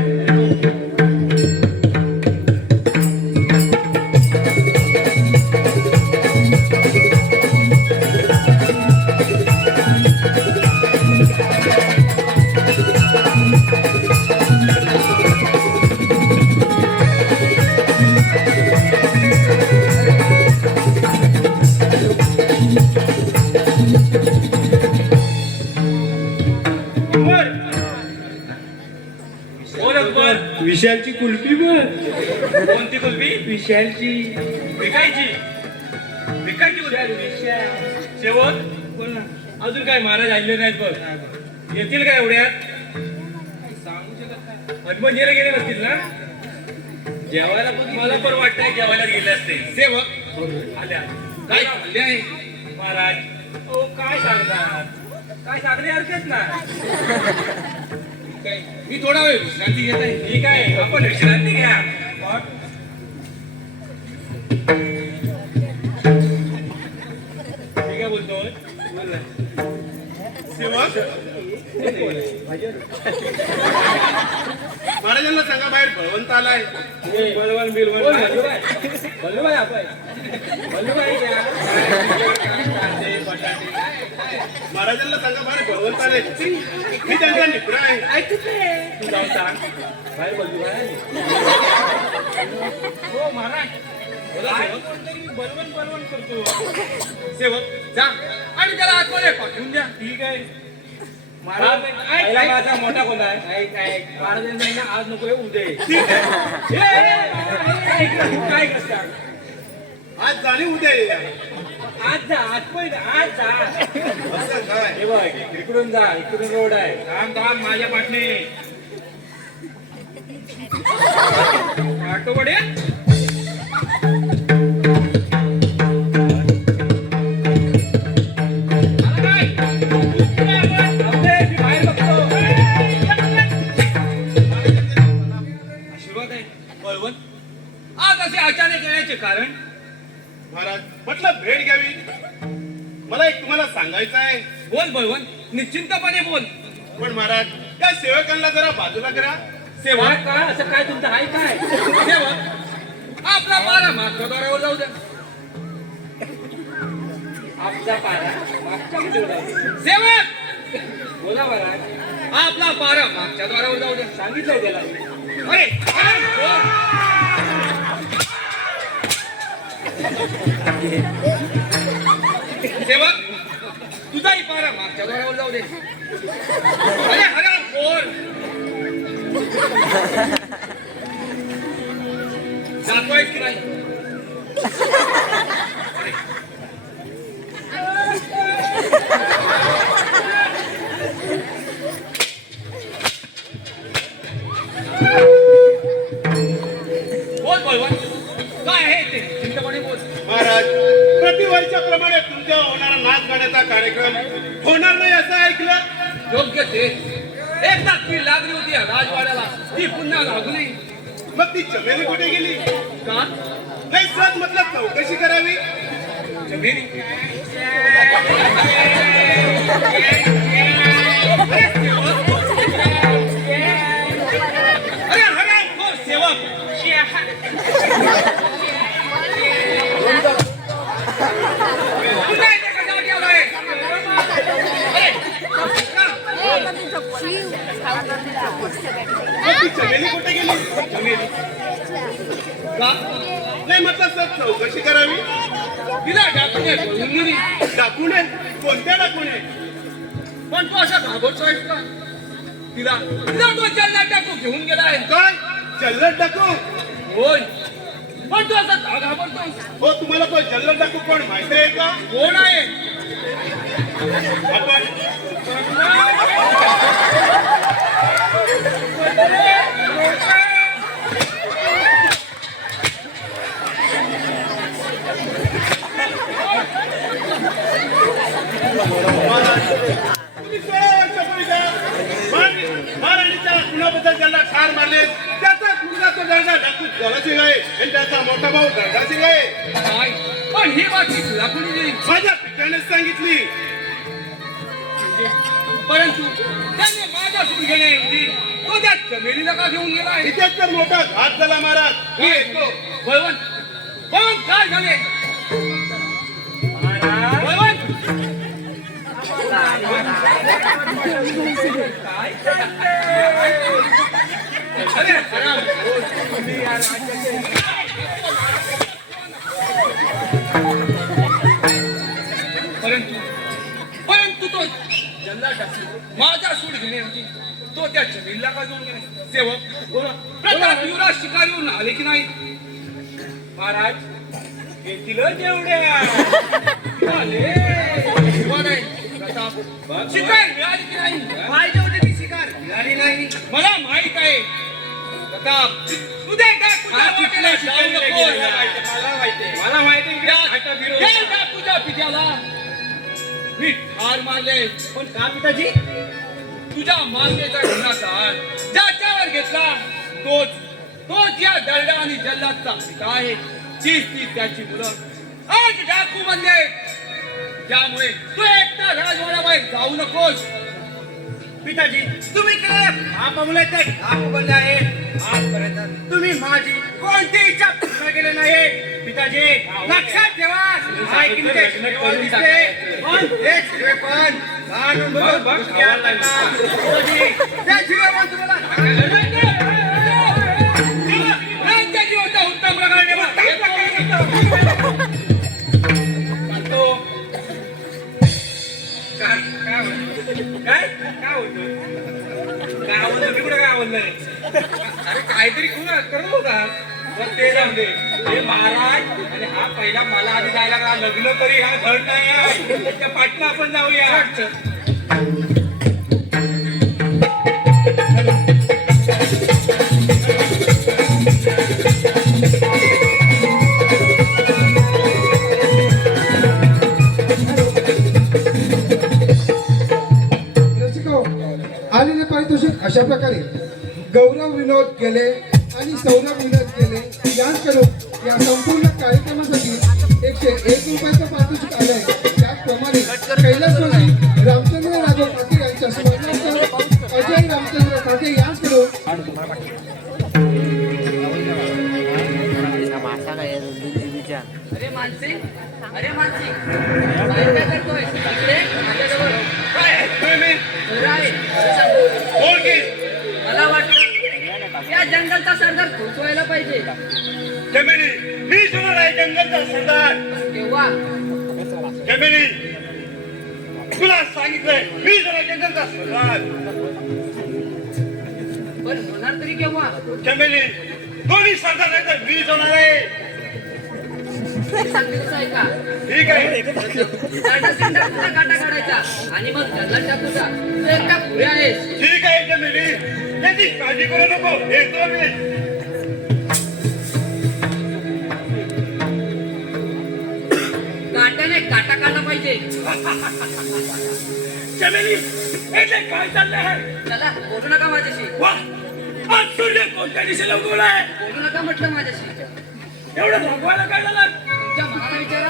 विशालची कुल्फी बघ. कोणती कुल्फी? विशालची. विकायची विकायची शेवट बोल ना. अजून काय महाराज आले नाहीत बघ. येतील काय एवढ्यात? हनुमानजीला गेले नसतील ना? जेवायला पण मला पण वाटतंय जेवायला गेले असते. सेवक आल्या काय म्हणले आहे महाराज? ओ काय सांगतात? काय सांगण्यासारखेच ना. काय मी थोडा वेळ विश्रांती घेत आहे. ठीक आहे आपण विश्रांती घ्या. ठीक आहे बोलतोय. सेवक महाराजांना सांगा बाहेर बळवंत आलाय. बलवान बिलवान बलवाय आपण बलवाय घ्या. महाराजांना सांगा बाहेर बळवंत आलाय. मी त्यांचा मित्र आहे. तू जाऊन सांग बाहेर बलवाय. हो महाराज बोला सेवक. बलवण बलवण करतो सेवक. जा आणि त्याला आतमध्ये पाठवून द्या. ठीक आहे महाराज. माझा मोठा कोण आहे? महाराजांना आज नको उद्या काय करतात? आज जाणे उद्या ये. आज जा आज पण आज जा. असं काय? हे बघ इकडून जा. इकडून रोड आहे. थांब थांब माझ्या पाठने ऑटो वडे. आज असे अचानक येण्याचे कारण? महाराज म्हटलं भेट घ्यावी. मला एक तुम्हाला सांगायचं आहे. बोल बळवंत निश्चिंतपणे बोल. पण महाराज त्या सेवकांना जरा बाजूला करा. सेवक काय असं काय तुमचं आहे काय? सेवक आपला पारा मागच्या द्वारावर जाऊ द्या. आपला पारा मागच्या द्वारावर. सेवक बोला महाराज. आपला पारा मागच्या द्वारावर जाऊ द्या. सांगितलं त्याला. अरे सेवक तुझाही पारा मागच्या द्वारावर जाऊ दे. अरे हरा पोर जातोय की नाही? बोल बळवंत काय आहे ते? चिंतामणी बोल. महाराज प्रतिवर्षा प्रमाणे तुमच्या होणारा नाच गाण्याचा कार्यक्रम होणार नाही असं ऐकलं. योग्य ते एकदा ती लागली होती या राजवाड्याला. ती पुन्हा लागू नाही. मग ती चमेली कुठे गेली? का? नाही सहज मतलब चौकशी करावी. जमिनी अरे हरा हो सेवक. पुन्हा इथे कशाला ठेवलाय? मग ती चमेली कुठे गेली? जमिनी का? नाही म्हटलं सहज चौकशी करावी. तिला डाकूने बोलून गेली. डाकून आहे? कोणत्या डाकून आहे? पण तो असा घाबरतोय का? तिला तिला तो चलना टाकू घेऊन गेला आहे. काय जल्लद डाकू? होय पण तो असा का घाबरतोय? हो तुम्हाला तो जल्लद डाकू कोण माहिती आहे का? कोण आहे? आपण महाराणीच्या कुणाबद्दल ज्यांना ठार मारले त्याचा मुलगा तो दर्जा डाकू जलासिंग आहे आणि त्याचा मोठा भाऊ दर्जासिंग आहे. काय? पण ही बातमी तुला कोणी दिली? माझ्या पित्यानेच सांगितली. परंतु त्याने माझा सूड घेण्याऐवजी तो त्या चमेलीला का घेऊन गेला आहे? इथेच तर मोठा घात झाला महाराज. मी येतो. बळवंत बळवंत काय झाले? बळवंत काय अरे हराम परंतु परंतु तो जल्ला टाकली माझा सूड घेण्याऐवजी तो त्या जमीनला का घेऊन गेला? सेवक प्रताप युवराज शिकारीहून आले की नाही? महाराज येतीलच एवढ्या आले. शिवा नाही प्रताप, शिकार मिळाली की नाही? पाहिजे होते ती शिकार मिळाली नाही. मला माहित आहे प्रताप, तुझ्या डाकूच्या वाटेला जाऊ नकोस. मला माहिती त्या डाकूच्या पित्याला मी ठार मारले. पण का पिताजी? तुझ्या मालकीचा गुन्हागार ज्याच्यावर घेतला तोच या दरडा आणि जल्लादचा पिता आहे. तीच ती त्याची मुलं आज डाकू बनले. त्यामुळे तू एकटा राजवाड्याबाहेर जाऊ नकोस. पिताजी तुम्ही काय आपले ते आप बनले आहे. आजपर्यंत तुम्ही माझी कोणती इच्छा पूर्ण केली नाही. पिताजी लक्षात ठेवा. ऐकले दिसते पण हेच श्रीपण जाणून बघ पिताजी त्या जीवावर तुम्हाला राज्य जीवाचा उत्तम प्रकारे काय काय होतं? काय आवडलं? मी कुठे काय आवडलंय? अरे काहीतरी करू होता. पण ते जाऊ दे. हे महाराज आणि हा पहिला मला आधी जायला का लग्न तरी हा धड नाही. त्याच्या पाठला आपण जाऊया. आलेले पारितोषिक अशा प्रकारे गौरव विनोद केले आणि सौरभ विनोद केले यांकडून या संपूर्ण कार्यक्रमासाठी 101 रुपयाचं पारितोषिक आलंय. त्याचप्रमाणे कैलासवासी रामचंद्र राघव ठाके यांच्या स्मरणार्थ अजय रामचंद्र ठाके यांकडून अरे मानसी, बाहेर काय करतोय? इकडे माझ्याजवळ. खरं आहे, खरं सांगतो. मला वाटतं या जंगलचा सरदार तूच व्हायला पाहिजे. मी होणार आहे जंगलचा सरदार. केव्हा? जमिनी तुला सांगितलंय मी जरा जंगलचा सरदार. पण होणार तरी केव्हा? जमिनी दोन्ही सरदार नाही तर मी होणार आहे. सांगितलं आहे का? ठीक आहे. तुझा काटा काढायचा आणि मग जंगलात टाकूचा. तू एकटा पुढे आहेस. ठीक आहे जमिनी, त्याची काळजी करू नको. येतो मी. काट्याने काटा काढला पाहिजे. जमिनी याचे काय चाललं आहे? चला बोलू नका माझ्याशी. वा, आज सूर्य कोणत्या दिशेला उगवलाय? बोलू नका म्हटलं माझ्याशी. एवढं भगवायला काय झालं? तुमच्या मनाला विचारा.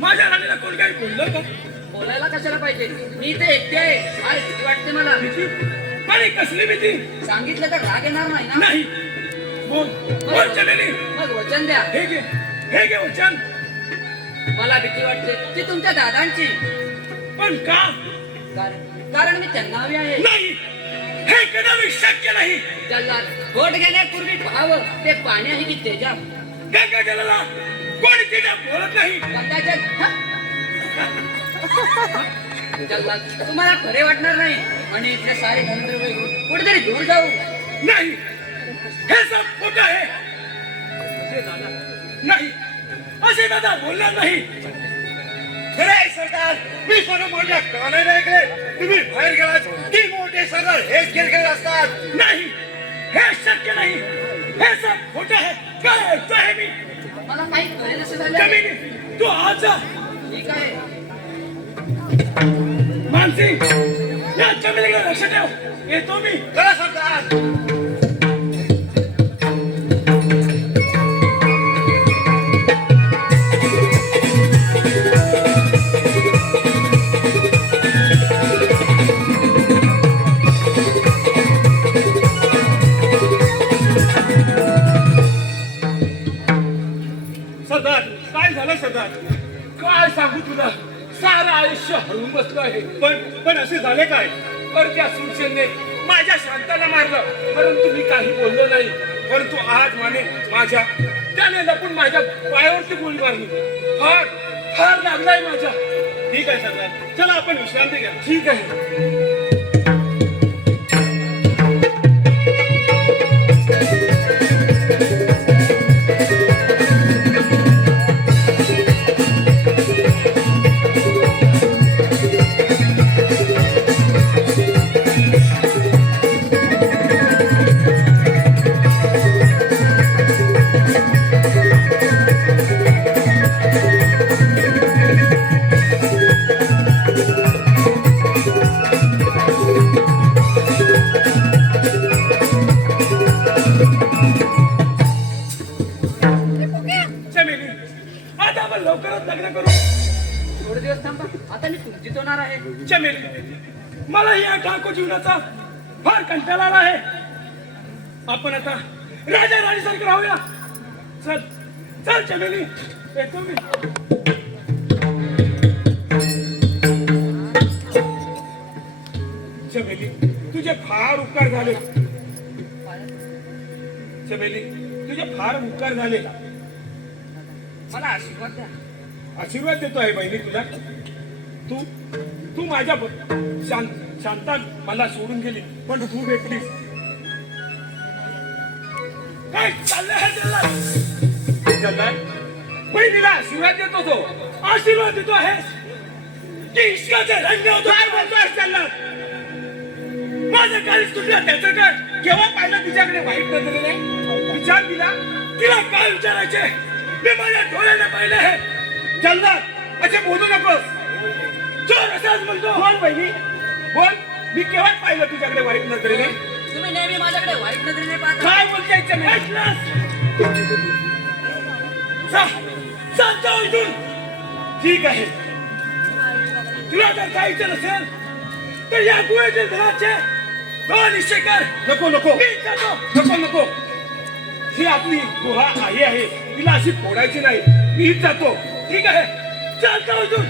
माझ्या राणीला कोण काही बोललं का? बोलायला कशाला पाहिजे? मी ते एकटे आहे. काय भीती वाटते मला. भीती? आणि कसली भीती? सांगितलं तर राग येणार नाही ना? नाही. बोल बोल जमिनी. मग वचन द्या. हे घे वचन. मला भीती वाटते ती तुमच्या दादांची. पण का? कारण मी त्यांना हवी आहे. नाही, हे कदापि शक्य नाही. जल्लाद वोट घेण्यापूर्वी पाहावं ते पाणी आहे की तेजा. गंगा जलाला कोणी तिला बोलत नाही. कदाचित जल्लाद तुम्हाला खरे वाटणार नाही आणि इथले सारे धनद्रव्य घेऊन कुठेतरी दूर जाऊ. नाही, हे सब खोटं आहे. नाही, असे दादा बोलणार नाही. खरं आहे सरदार, मी सोनं बोलल्या का नाही ऐकले? तुम्ही बाहेर गेलात की मोठे सरदार हेच खेळ खेळत असतात. नाही, हे शक्य नाही. हे सब खोटं आहे. काय ऐकतो आहे मी? मला काही कळेल असं झालं. जमिनी तू आज जा. ठीक आहे. मानसी या जमिनीकडे लक्ष ठेव. येतो मी. चला सरदार. सरदार काय झालं सरदार? काय सांगू तुला, सारं आयुष्य हरवून बसलं आहे. पण असे झाले काय? पण त्या सुरसेने माझ्या शांताला मारलं, परंतु मी काही बोललो नाही. परंतु आज माझ्या त्याने लपून माझ्या पायावरती गोळी मारली. फार लागलाय माझ्या. ठीक आहे सरदार, चला आपण विश्रांती घ्या. ठीक आहे. आपण लवकरच लग्न करू. थोडे दिवस थांबा, आता मी तुमचीच होणार आहे. चमेली, मला या ठाकूर जीवनाचा फार कंटाळा आला आहे. आपण आता राजा राणीसारखं राहूया. चल चल चमेली, येतो मी. चमेली, तुझे फार उपकार झाले. चमेली, तुझे फार उपकार झाले. मला आशीर्वाद द्या. आशीर्वाद देतो आहे बहिणी तुला. तू तू माझ्या शांता मला सोडून गेली, पण तू भेटलीस. काय चाललंय जल्लाद? बहिणीला आशीर्वाद देतो तो. आशीर्वाद देतो आहेस की इश्काचे रंग होतो. काय बोलतोय जल्लाद? माझं काळीच तुटलं, त्याचं काय? केव्हा पाहिलं तिच्याकडे वाईट नजरेने? विचार दिला तिला काय विचारायचे? मी माझ्या डोळ्याने पाहिलं आहे. जल्लाद, असे बोलू नकोस. चोर असाच म्हणतो. बोल बहिणी, बोल. मी केव्हा पाहिलं तुझ्याकडे वाईट नजरेने? तुम्ही नेहमी माझ्याकडे वाईट नजरेने पाहता. काय बोलताय? सांगतो इथून. ठीक आहे, तुला जर जायचं नसेल तर या गुहेतील घराचे दोन हिस्से कर. नको नको नको नको. ही आपली गुहा आहे, तिला अशी फोडायची नाही. मीच जातो. ठीक आहे, चालतो इथून.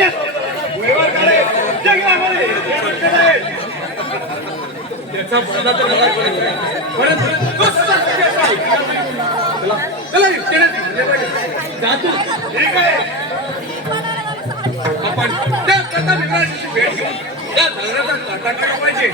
व्यवहार काढे. जंगलामध्ये हे म्हणते नाही. त्याचा बदला तर बघायला पडेल. परंतु कसं त्याचा ऐकणार नाही. चला जातो. ठीक आहे. आपण त्या प्रताप इंद्राची भेट घेऊन त्या नगराचा काटा काढला पाहिजे.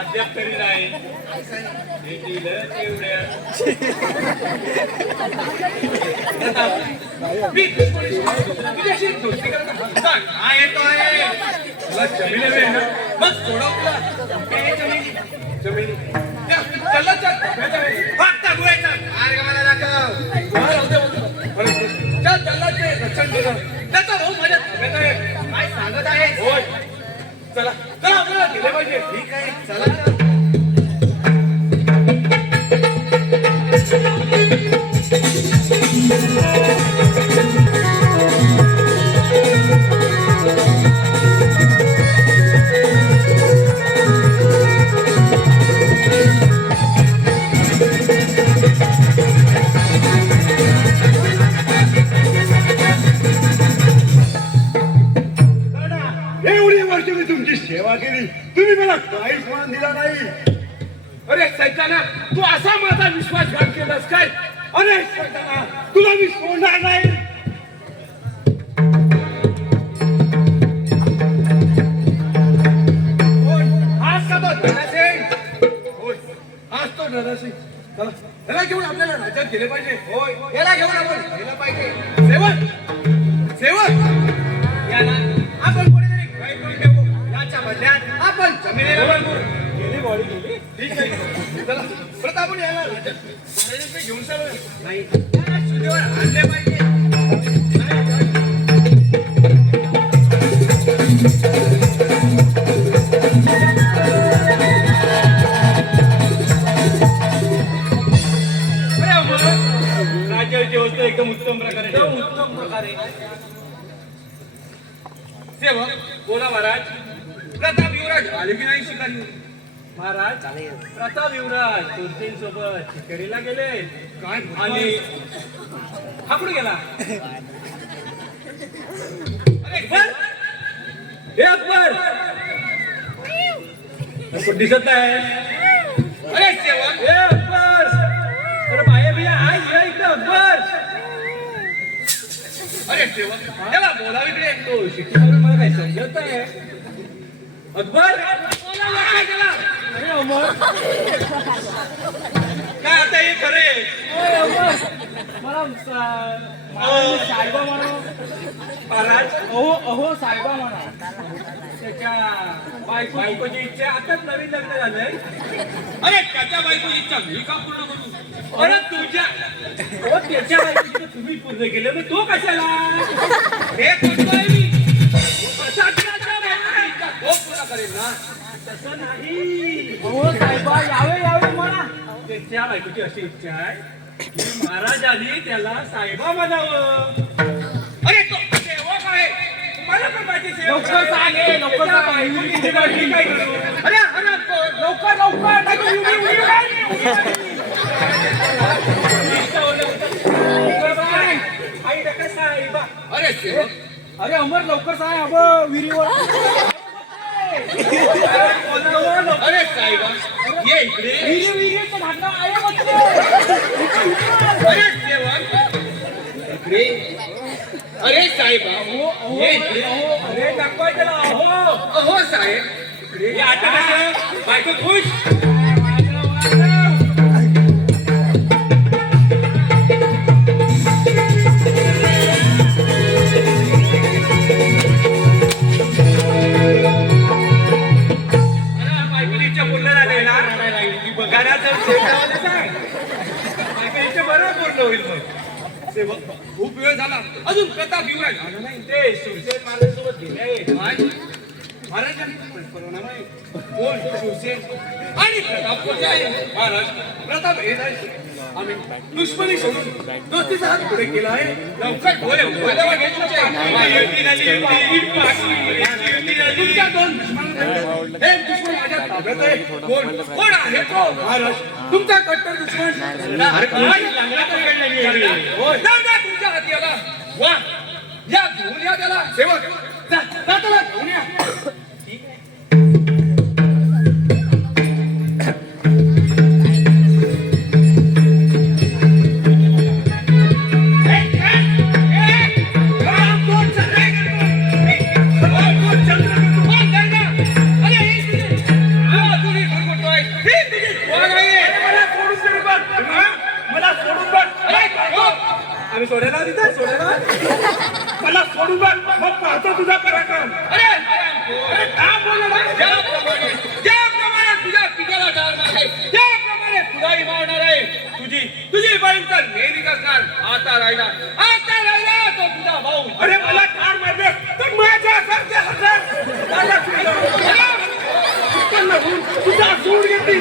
अद्याप तरी नाही. मी तुझ्याशी दोस्ती करत सांग. हा येतो आहे. तुला जमिनी वेळ ना मग सोडवला. जमिनी चल्लाच्या फक्त गुरायचा मार्ग मला दाखव. त्या चल्लाचे रक्षण केलं. त्याचा भाऊ माझ्या ताब्यात आहे. काय सांगत आहे. होय चला चला आपल्याला गेले पाहिजे. ठीक आहे चला. एवढी वर्ष मी तुमची सेवा केली, तुम्ही मला काहीच मान दिला नाही. अरे सैताना, तू असा माझा विश्वासघात केलास काय? अरे सैताना, तुला मी सोडणार नाही. आज का तो धनासिंग? होय, आज तो धनासिंग. चला, त्याला घेऊन आपल्याला राज्यात गेले पाहिजे. होय, याला घेऊन आपण गेलं पाहिजे. सेवक, सेवक, या ना, आपण कोणीतरी काय करून देऊ. याच्या बदल्यात आपण जमिनीला बांधू. गेली बॉडी गेली. ठीक आहे. चला, परत आपण याला राज्यात महाराजांकडे घेऊन चालू. नाही, याला शुद्धीवर आणले पाहिजे. राज्याची व्यवस्था एकदम उत्तम प्रकारे. सेवक बोला महाराज. प्रताप युवराज आले की नाही शिकारी? महाराज प्रताप युवराज सोबत शिकारीला गेले. काय आणि हा कुठे गेला? अरे अकबर, दिसत नाही. अरे सेवक, हे अकबर, अरे बाया बिया आहे इकडे. अकबर, अरे सेवक, त्याला बोलाव इकडे. तो शिकवणार मला काही समजत आहे. अकबर, काय केला? अरे अमर, काय आता हे खरे? मला साहेबा म्हणा. महाराज, अहो साहेबा म्हणा. त्याच्या बायकोची इच्छा आताच नवीन लग्न झालंय. अरे त्याच्या बायकोची इच्छा मी का पूर्ण करू? अरे तुझ्या त्याच्या बायकोची तुम्ही पूर्ण केलं मग तो कशाला? हे करतोय मी. तो पूर्ण करेल ना. तसं नाही. हो साहेबा, यावे म्हणा. त्याच्या बायकोची अशी इच्छा आहे की महाराजांनी त्याला साहेबा म्हणावं. अरे तो सेवक आहे. मला पण माहिती सेवक. लवकर सांगे, लवकर सांगे. काय करू? अरे लवकर आई नका साहेबा. अरे सेवक, अरे अमर लवकर सांग. अब विहिरीवर. अरे साहेबा, ये इकडे. विहिरीचं भांडण आहे. अरे सेवक, इकडे. अरे साहेबा, ये इकडे. अरे दाखवाय त्याला. अहो साहेब, इकडे. आता कसं बायको खुश. घराचं शेतावाले सांग. बायकांचे बरं पूर्ण होईल मग. सेवक खूप वेळ झाला अजून प्रताप येऊ राहिला नाही. ते शिवसेन महाराजांसोबत गेले महाराजांनी परवाना नाही. कोण शिवसेन आणि प्रताप कोणते आहे? महाराज प्रताप हे नाही. आम्ही दुश्मनी सोडून दोस्तीचा हात पुढे केला आहे. लवकर बोले तुमच्या दोन दुश्मन एक दुश्मन माझ्या ताब्यात आहे. कोण आहे तो? महाराज तुमचा कट्टर दुश्मन तुमच्या हाती आला. वा या घेऊन या त्याला. सेवक जा त्याला घेऊन या. आम्ही सोडायला तिथं सोडायला मला सोडून बघ मग पाहतो तुझा पराक्रम. अरे काय बोलला? ज्याप्रमाणे तुझ्या पिकाला डाळणार आहे त्याप्रमाणे तुलाही मारणार आहे. तुझी बहीण तर नेहमी असणार. आता राहिला तो तुझा भाऊ. अरे मला ठार मारले तर माझ्यासारखे हजार तुझा सूड घेतली.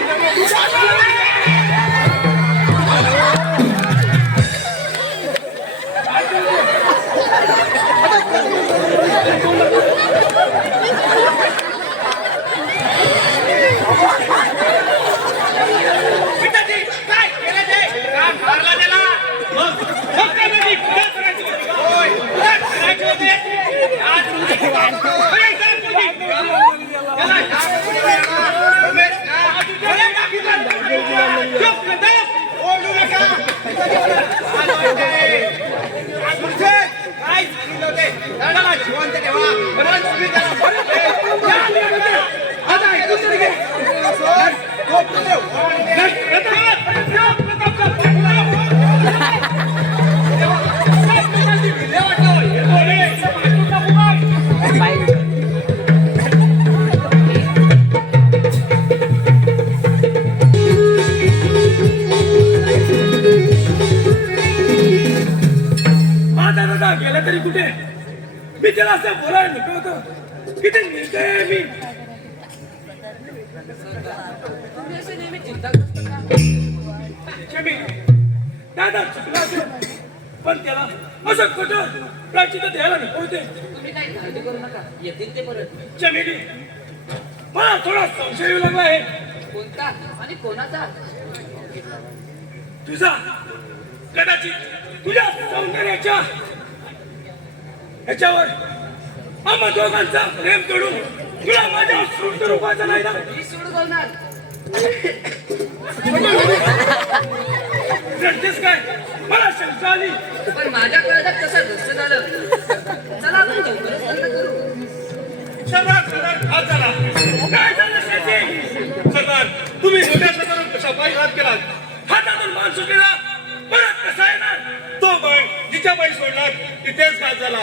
गेला तरी कुठे मी त्याला असं बोलायला नको होतं. किती निर्दय मी. दादा चुकला असेल पण त्याला असं खोटं प्राचित द्यायला नको होते. तुम्ही काही काळजी करू नका, येतील ते परत. चमेली मला थोडा संशय येऊ लागला आहे. कोणता आणि कोणाचा? तुझा कदाचित तुझ्या सौंदर्याच्या ह्याच्यावर आम्हा दोघांचा प्रेम तोडून तुला माझ्या सुंदर रूपाचा नाही ना. मी सोडू बोलणार. रडतेस काय? मला शंका आली. पण माझ्या काळजात कसं दस्त झालं. चला आपण लवकरच बंद करू. सरदार हात झाला. काय झालं शेती? सरदार तुम्ही मोठ्या सरदारांना कशा पायी हात केलात? हातातून मान सुटलेला परत कसा येणार? तो बाण जिच्या बाई सोडला तिथेच घात झाला.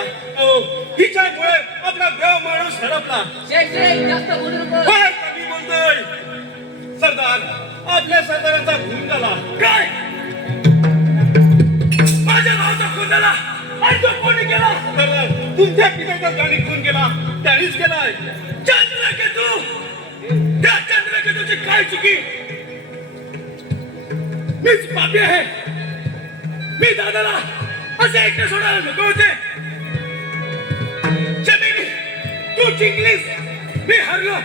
हिच्यामुळे आपला देव माणूस हरपला. जास्त बोलू नको. कधी बोलतोय सरदार? आपल्या सरदाराचा खून झाला. काय? माझ्या भावाचा खून झाला आणि तो कोणी केला? सरदार तुमच्या पित्याचा ज्याने खून केला त्यानेच केलाय. चंद्रकेतू, त्या चंद्रकेतूची काय चुकी? मीच पापी आहे. मी दादाला असे एकटे सोडायला नको होते. चमेली तू जिंकलीस, मी हरलो.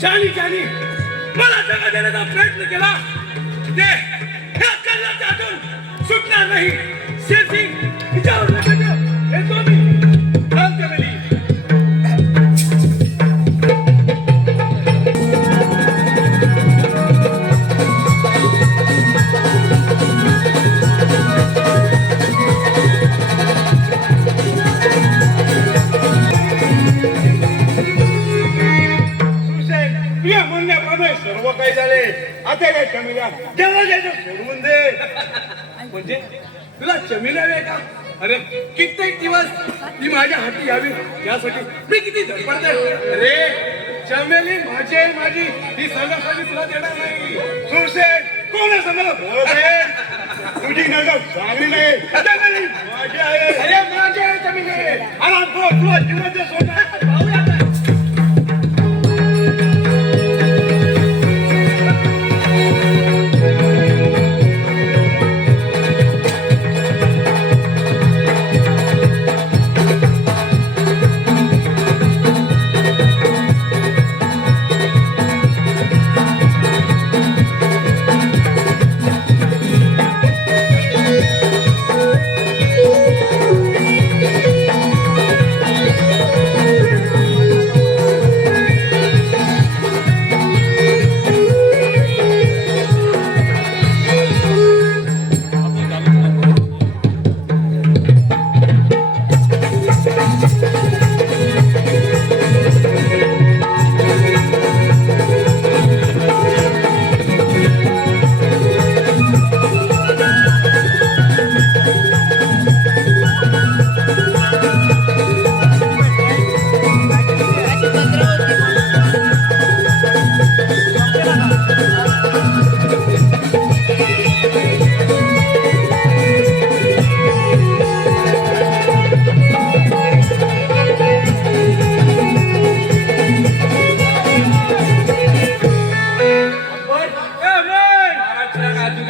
जानी मला जगा देण्याचा प्रयत्न केला. ते ह्या कल्लाच्यातून सुटणार नाही. शेरसिंग हिच्यावर येतो मी. चमेली सर्व काही झाले. आता काय चमेल्या जेव्हा जायचं सोडवून दे. म्हणजे तुला चमेल्या आहे का? अरे कित्येक दिवस ती माझ्या हाती यावी यासाठी मी किती धडपडते. अरे चमेली माझी ही सगळ्यासाठी तुला देणार नाही. हुसेन कोण असं मला बोलत आहे तुझी नजर चांगली नाही कशाला माझी आहे अरे माझी आहे जमीन आहे आला तुला जिवंत सोडणार भाऊया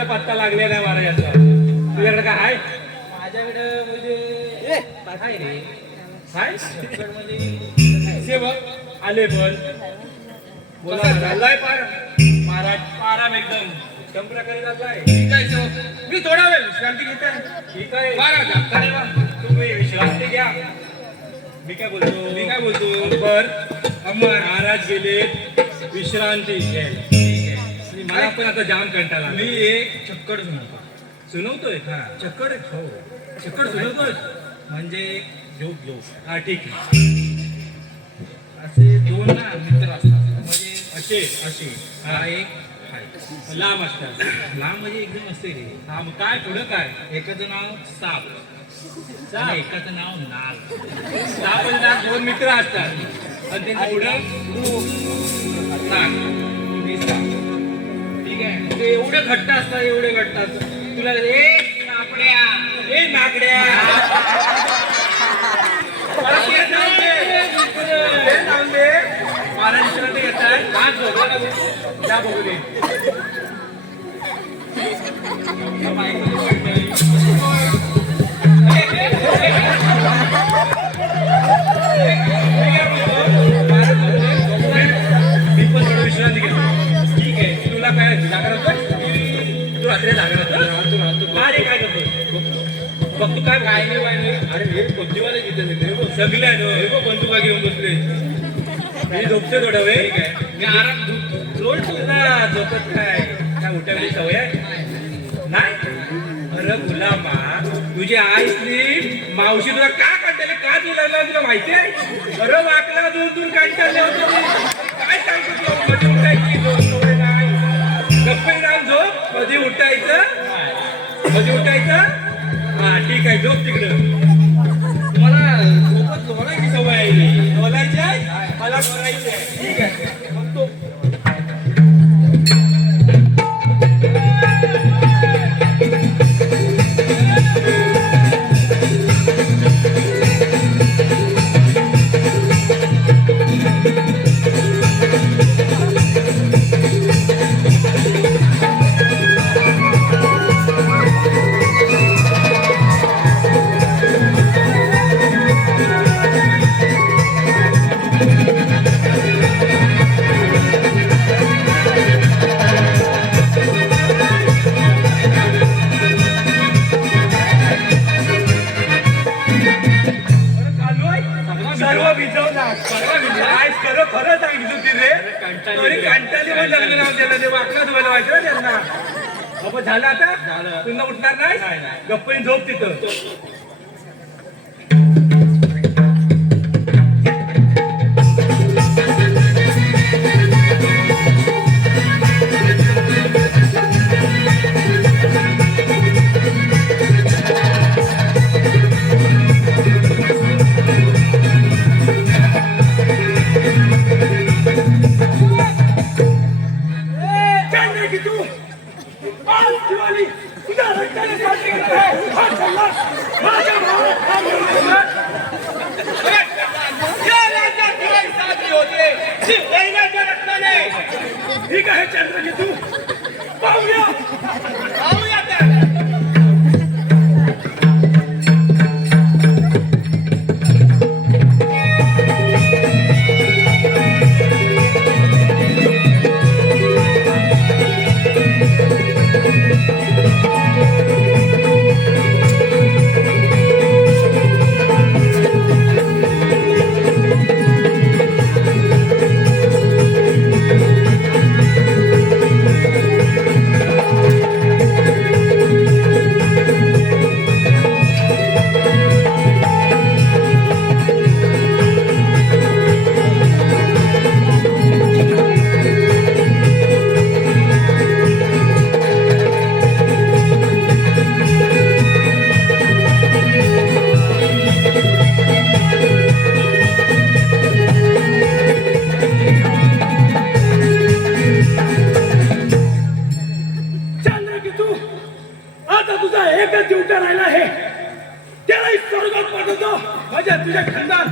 पत्ता लागलेला आहे महाराजाचा तुझ्याकडे काय आहे माझ्याकडे म्हणजे काय रे हाय सेवक आले पण बोला चाललाय पार महाराज आराम एकदम उत्तम प्रकारे चाललाय ठीक आहे सेवक मी थोडा वेळ विश्रांती घेते ठीक आहे महाराज आता नाही बा. तुम्ही विश्रांती घ्या मी काय बोलतो बर अमर महाराज गेले विश्रांती घ्यायला मला पण आता जाम कंटाळा मी एक चक्कर सुनवतोय हा चक्कर हो चक्कर सुनवतोय म्हणजे जोक जोक हा ठीक आहे असे दोन ना मित्र असतात म्हणजे असे असे हा एक आहे लांब असतात लांब म्हणजे एकदम असते रे हा मग काय पुढं काय एकाचं नाव साप आणि एकाचं नाव नाग साप आणि नाग दोन मित्र असतात आणि त्यांच्या पुढं नाग मी साप ठीक आहे ते एवढे घट्ट असतात एवढे घट्ट असतात तुला ए नाकड्या ए नाकड्या महाराष्ट्रात येतात आज बघा त्या बघू दे मी पण थोडं विश्रांती घेतो ठीक आहे तुला काय जागा तू रात्री जागा अरे काय करतो बघ तू काय काय नाही अरे हे पबजीवाले जिथे सगळे आहे बंदुका घेऊन बसले मी झोपते थोडा वेळ ठीक आहे मी आराम रोड तुला झोपत काय काय उठ्यावेळी सवय आहे नाही अरे गुलामा तुझी आईसली मावशी तुला का काढले का तुला तुला माहिती आहे अरे वाकला दोन दोन काढले होते काय सांगतो तू कधी उठायची झोप नाही गप्पे राम झोप कधी उठायचं हा ठीक आहे झोप तिकडं मला झोपत झोपायची सवय आहे बोलायची आहे मला करायची आहे ठीक आहे मग तो सर्व भिजवला काय खरं खरं सांगितलं तिथे अरे कंटाळी पण लग्न नाव दिलं ते वाकला धुवायला व्हायचं ना त्यांना बाबा झालं आता पुन्हा उठणार नाही गप्पनी झोप तिथं तू आज दिवाळी तुझ्या रक्ताने साजरी करत आहे. हा सल्ला माझ्या भावाला फार आवडतो. या राज्यात दिवाळी साजरी होते ती बहिणाच्या रक्ताने. ठीक आहे चंद्रकेतू, पाहूया पाहूया त्या. आता तुझा एकच जीवटा राहिला आहे, त्यालाही स्वर्गात पाठवतो. माझ्या तुझ्या खंडात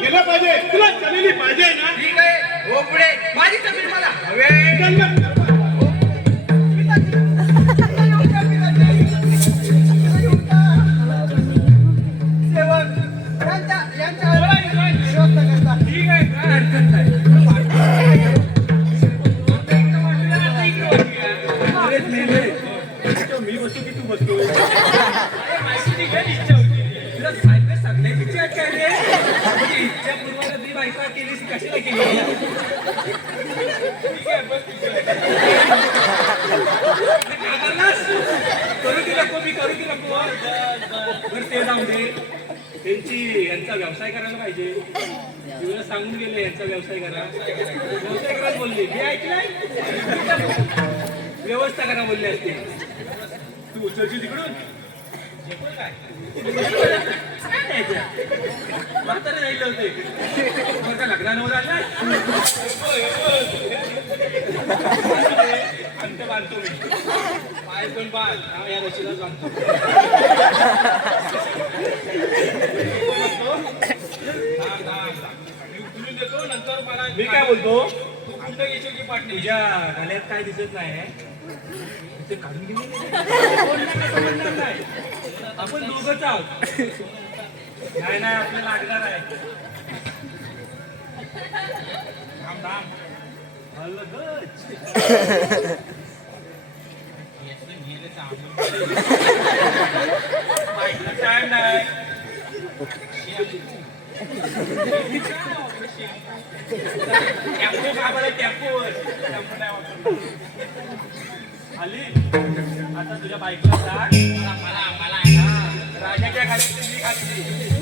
गेला पाहिजे. तुला जमिनी पाहिजे ना? ठीक आहे, हो पुढे माझी जमीन मला हवे. मी बसतो की तू बसतो? इच्छा होती तुला सायकल सांगण्याची इच्छा काय? इच्छा पूर्वाला ती बायका केलीस कशाला केली? ठीक आहे, बस करू ती नको, मी करू ती नको. बरं ते जाऊ दे. त्यांची यांचा व्यवसाय करायला पाहिजे. तुला सांगून गेले यांचा व्यवसाय करा. व्यवसाय करायला बोलले, मी ऐकलंय. व्यवस्था करा बोलले असते. तू उचलची तिकडून काय म्हातारे राहिले होते. का लग्नावर आला अंत बांधतो मी. पाय पण बांध, या रशीलाच बांधतो. उचलून देतो. नंतर मला मी काय बोलतो, तू कुठं घेशील की पाठ तुझ्या गळ्यात काय दिसत नाही ते काढून गेले नाही. आपण दोघंच आहोत. नाही नाही आपल्याला लागणार आहे. थांब थांब. टाइम नाही. टेम्पो का बरं? टेम्पो आली. आता तुझ्या बाईकला सांग मला राजाच्या खाली मी घातली.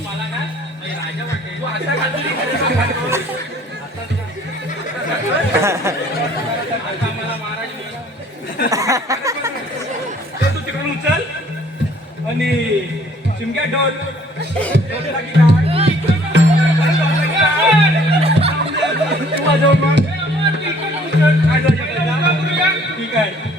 मला ना राजा वाटते तू आता घातली. आता मला महाराज तू तिकडून उचल आणि चिमक्या ढोल ठीक आहे.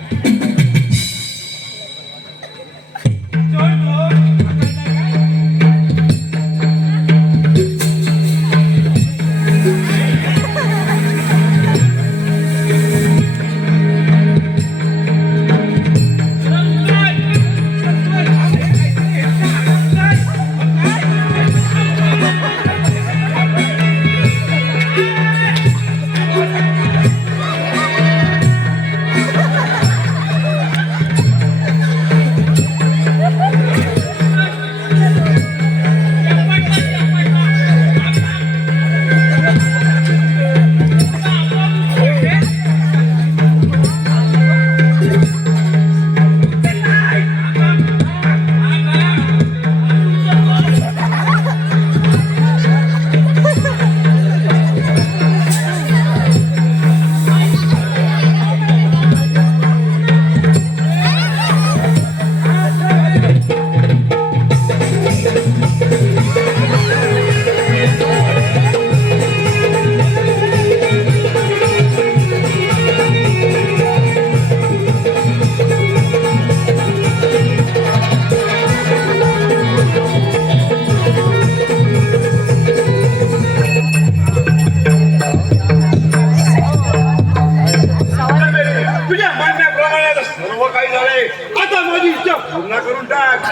पूर्ण करून टाक.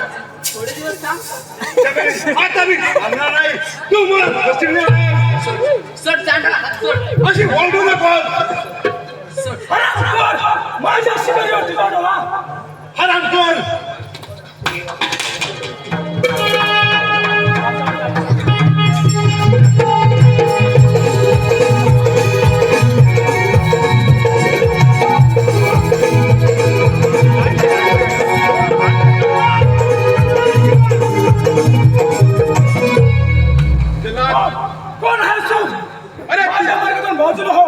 थोडे दिवस थांब. चमेली, आता मी थांबणार नाही. तू मला बसतील नाही. सोड चांडला हात सोड. अशी ओरडू नको. माझ्या शिवाजीवरती जाणवा हरामखोर. कोण आहेस तू? अरे माझ्या मार्गातून बाजूला हो.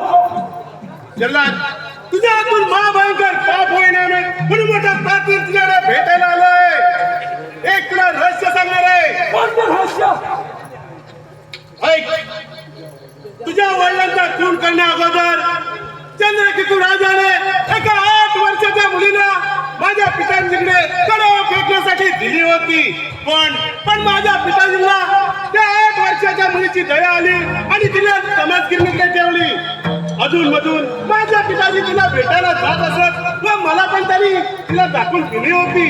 जल्लाद, तुझ्या हातून महाभयंकर पाप होईना म्हणून मोठा ताकद तुझ्याला भेटायला आलोय. एक तुला रहस्य सांगणार आहे. कोणतं रहस्य? ऐक, तुझ्या वडिलांचा खून करण्या अगोदर चंद्रकेतू राजाने एका 8 वर्षाच्या मुलीला माझ्या पिताजीकडे कडव फेकण्यासाठी दिली होती. पण माझ्या पिताजींना त्या 8 वर्षाच्या मुलीची दया आली आणि तिला समाजगिरणीकडे ठेवली. अजून मधून माझ्या पिताजी तिला भेटायला जात असत व मला पण त्यांनी तिला दाखवून दिली होती.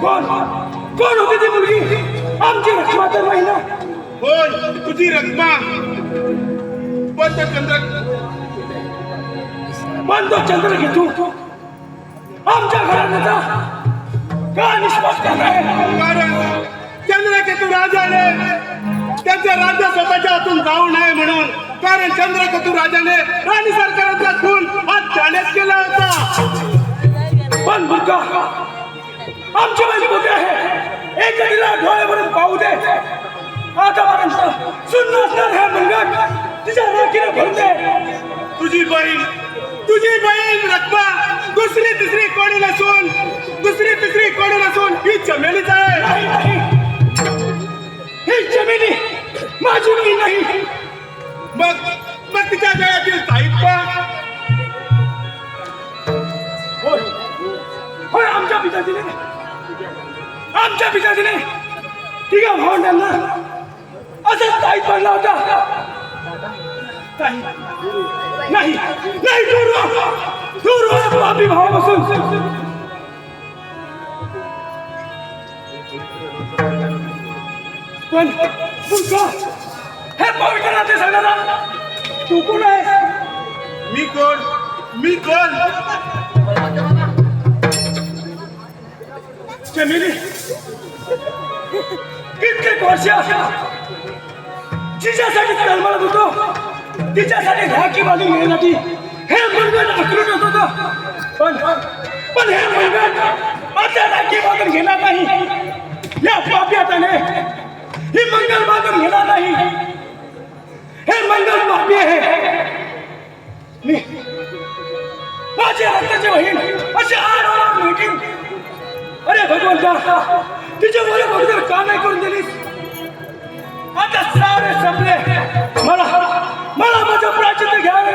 कोण होती ती मुलगी? आमची रक्षमा तर नाही ना? कोण? तुझी रत्मा. पण तो चंद्रकेतू आमच्या घराण्याचा का निष्पास करणार? कारण चंद्रकेतू राजाने त्यांच्या राज्य स्वतःच्या हातून जाऊ नये म्हणून. कारण चंद्रकेतू राजाने राणी सरकाराचा खून हा त्यानेच केला होता. पण बुरका आमची मजबूती आहे. एक तिला डोळ्यावरून पाहू दे. आतापर्यंत सुन्न असणार हे मनगट तिच्या राखीने भरून दे. तुझी बहीण रत्ना दुसरी तिसरी कोणी नसून ही चमेलीच आहे. नाही, ही जमिनी माझी मुलगी नाही. मग तिच्या गळ्यातील साहित्य होय आमच्या पिताजीने तिघा भावंडांना असंच ताईत पडला होता. नाही दूर पापी भावापासून. पण तुझा हे पवित्र नाते सांगणारा तू कोण आहे? मी कोण? जमिनी कित्येक वर्ष जिच्यासाठी तळमळत होतो तिच्यासाठी राखी बांधून घेण्यासाठी हे मनगट आकृत होत होतं. पण हे मनगट आता राखी बांधून घेणार नाही. या पाप्याने ही मंगल बांधून घेणार नाही. हे मंगल पापी आहे. मी माझी रक्ताची बहीण अशी आड भेटीन. अरे भगवंता तिच्या मुले बरोबर का नाही करून दिलीस? आता सारे संपले. मला माझं प्राचित्य घ्यावे.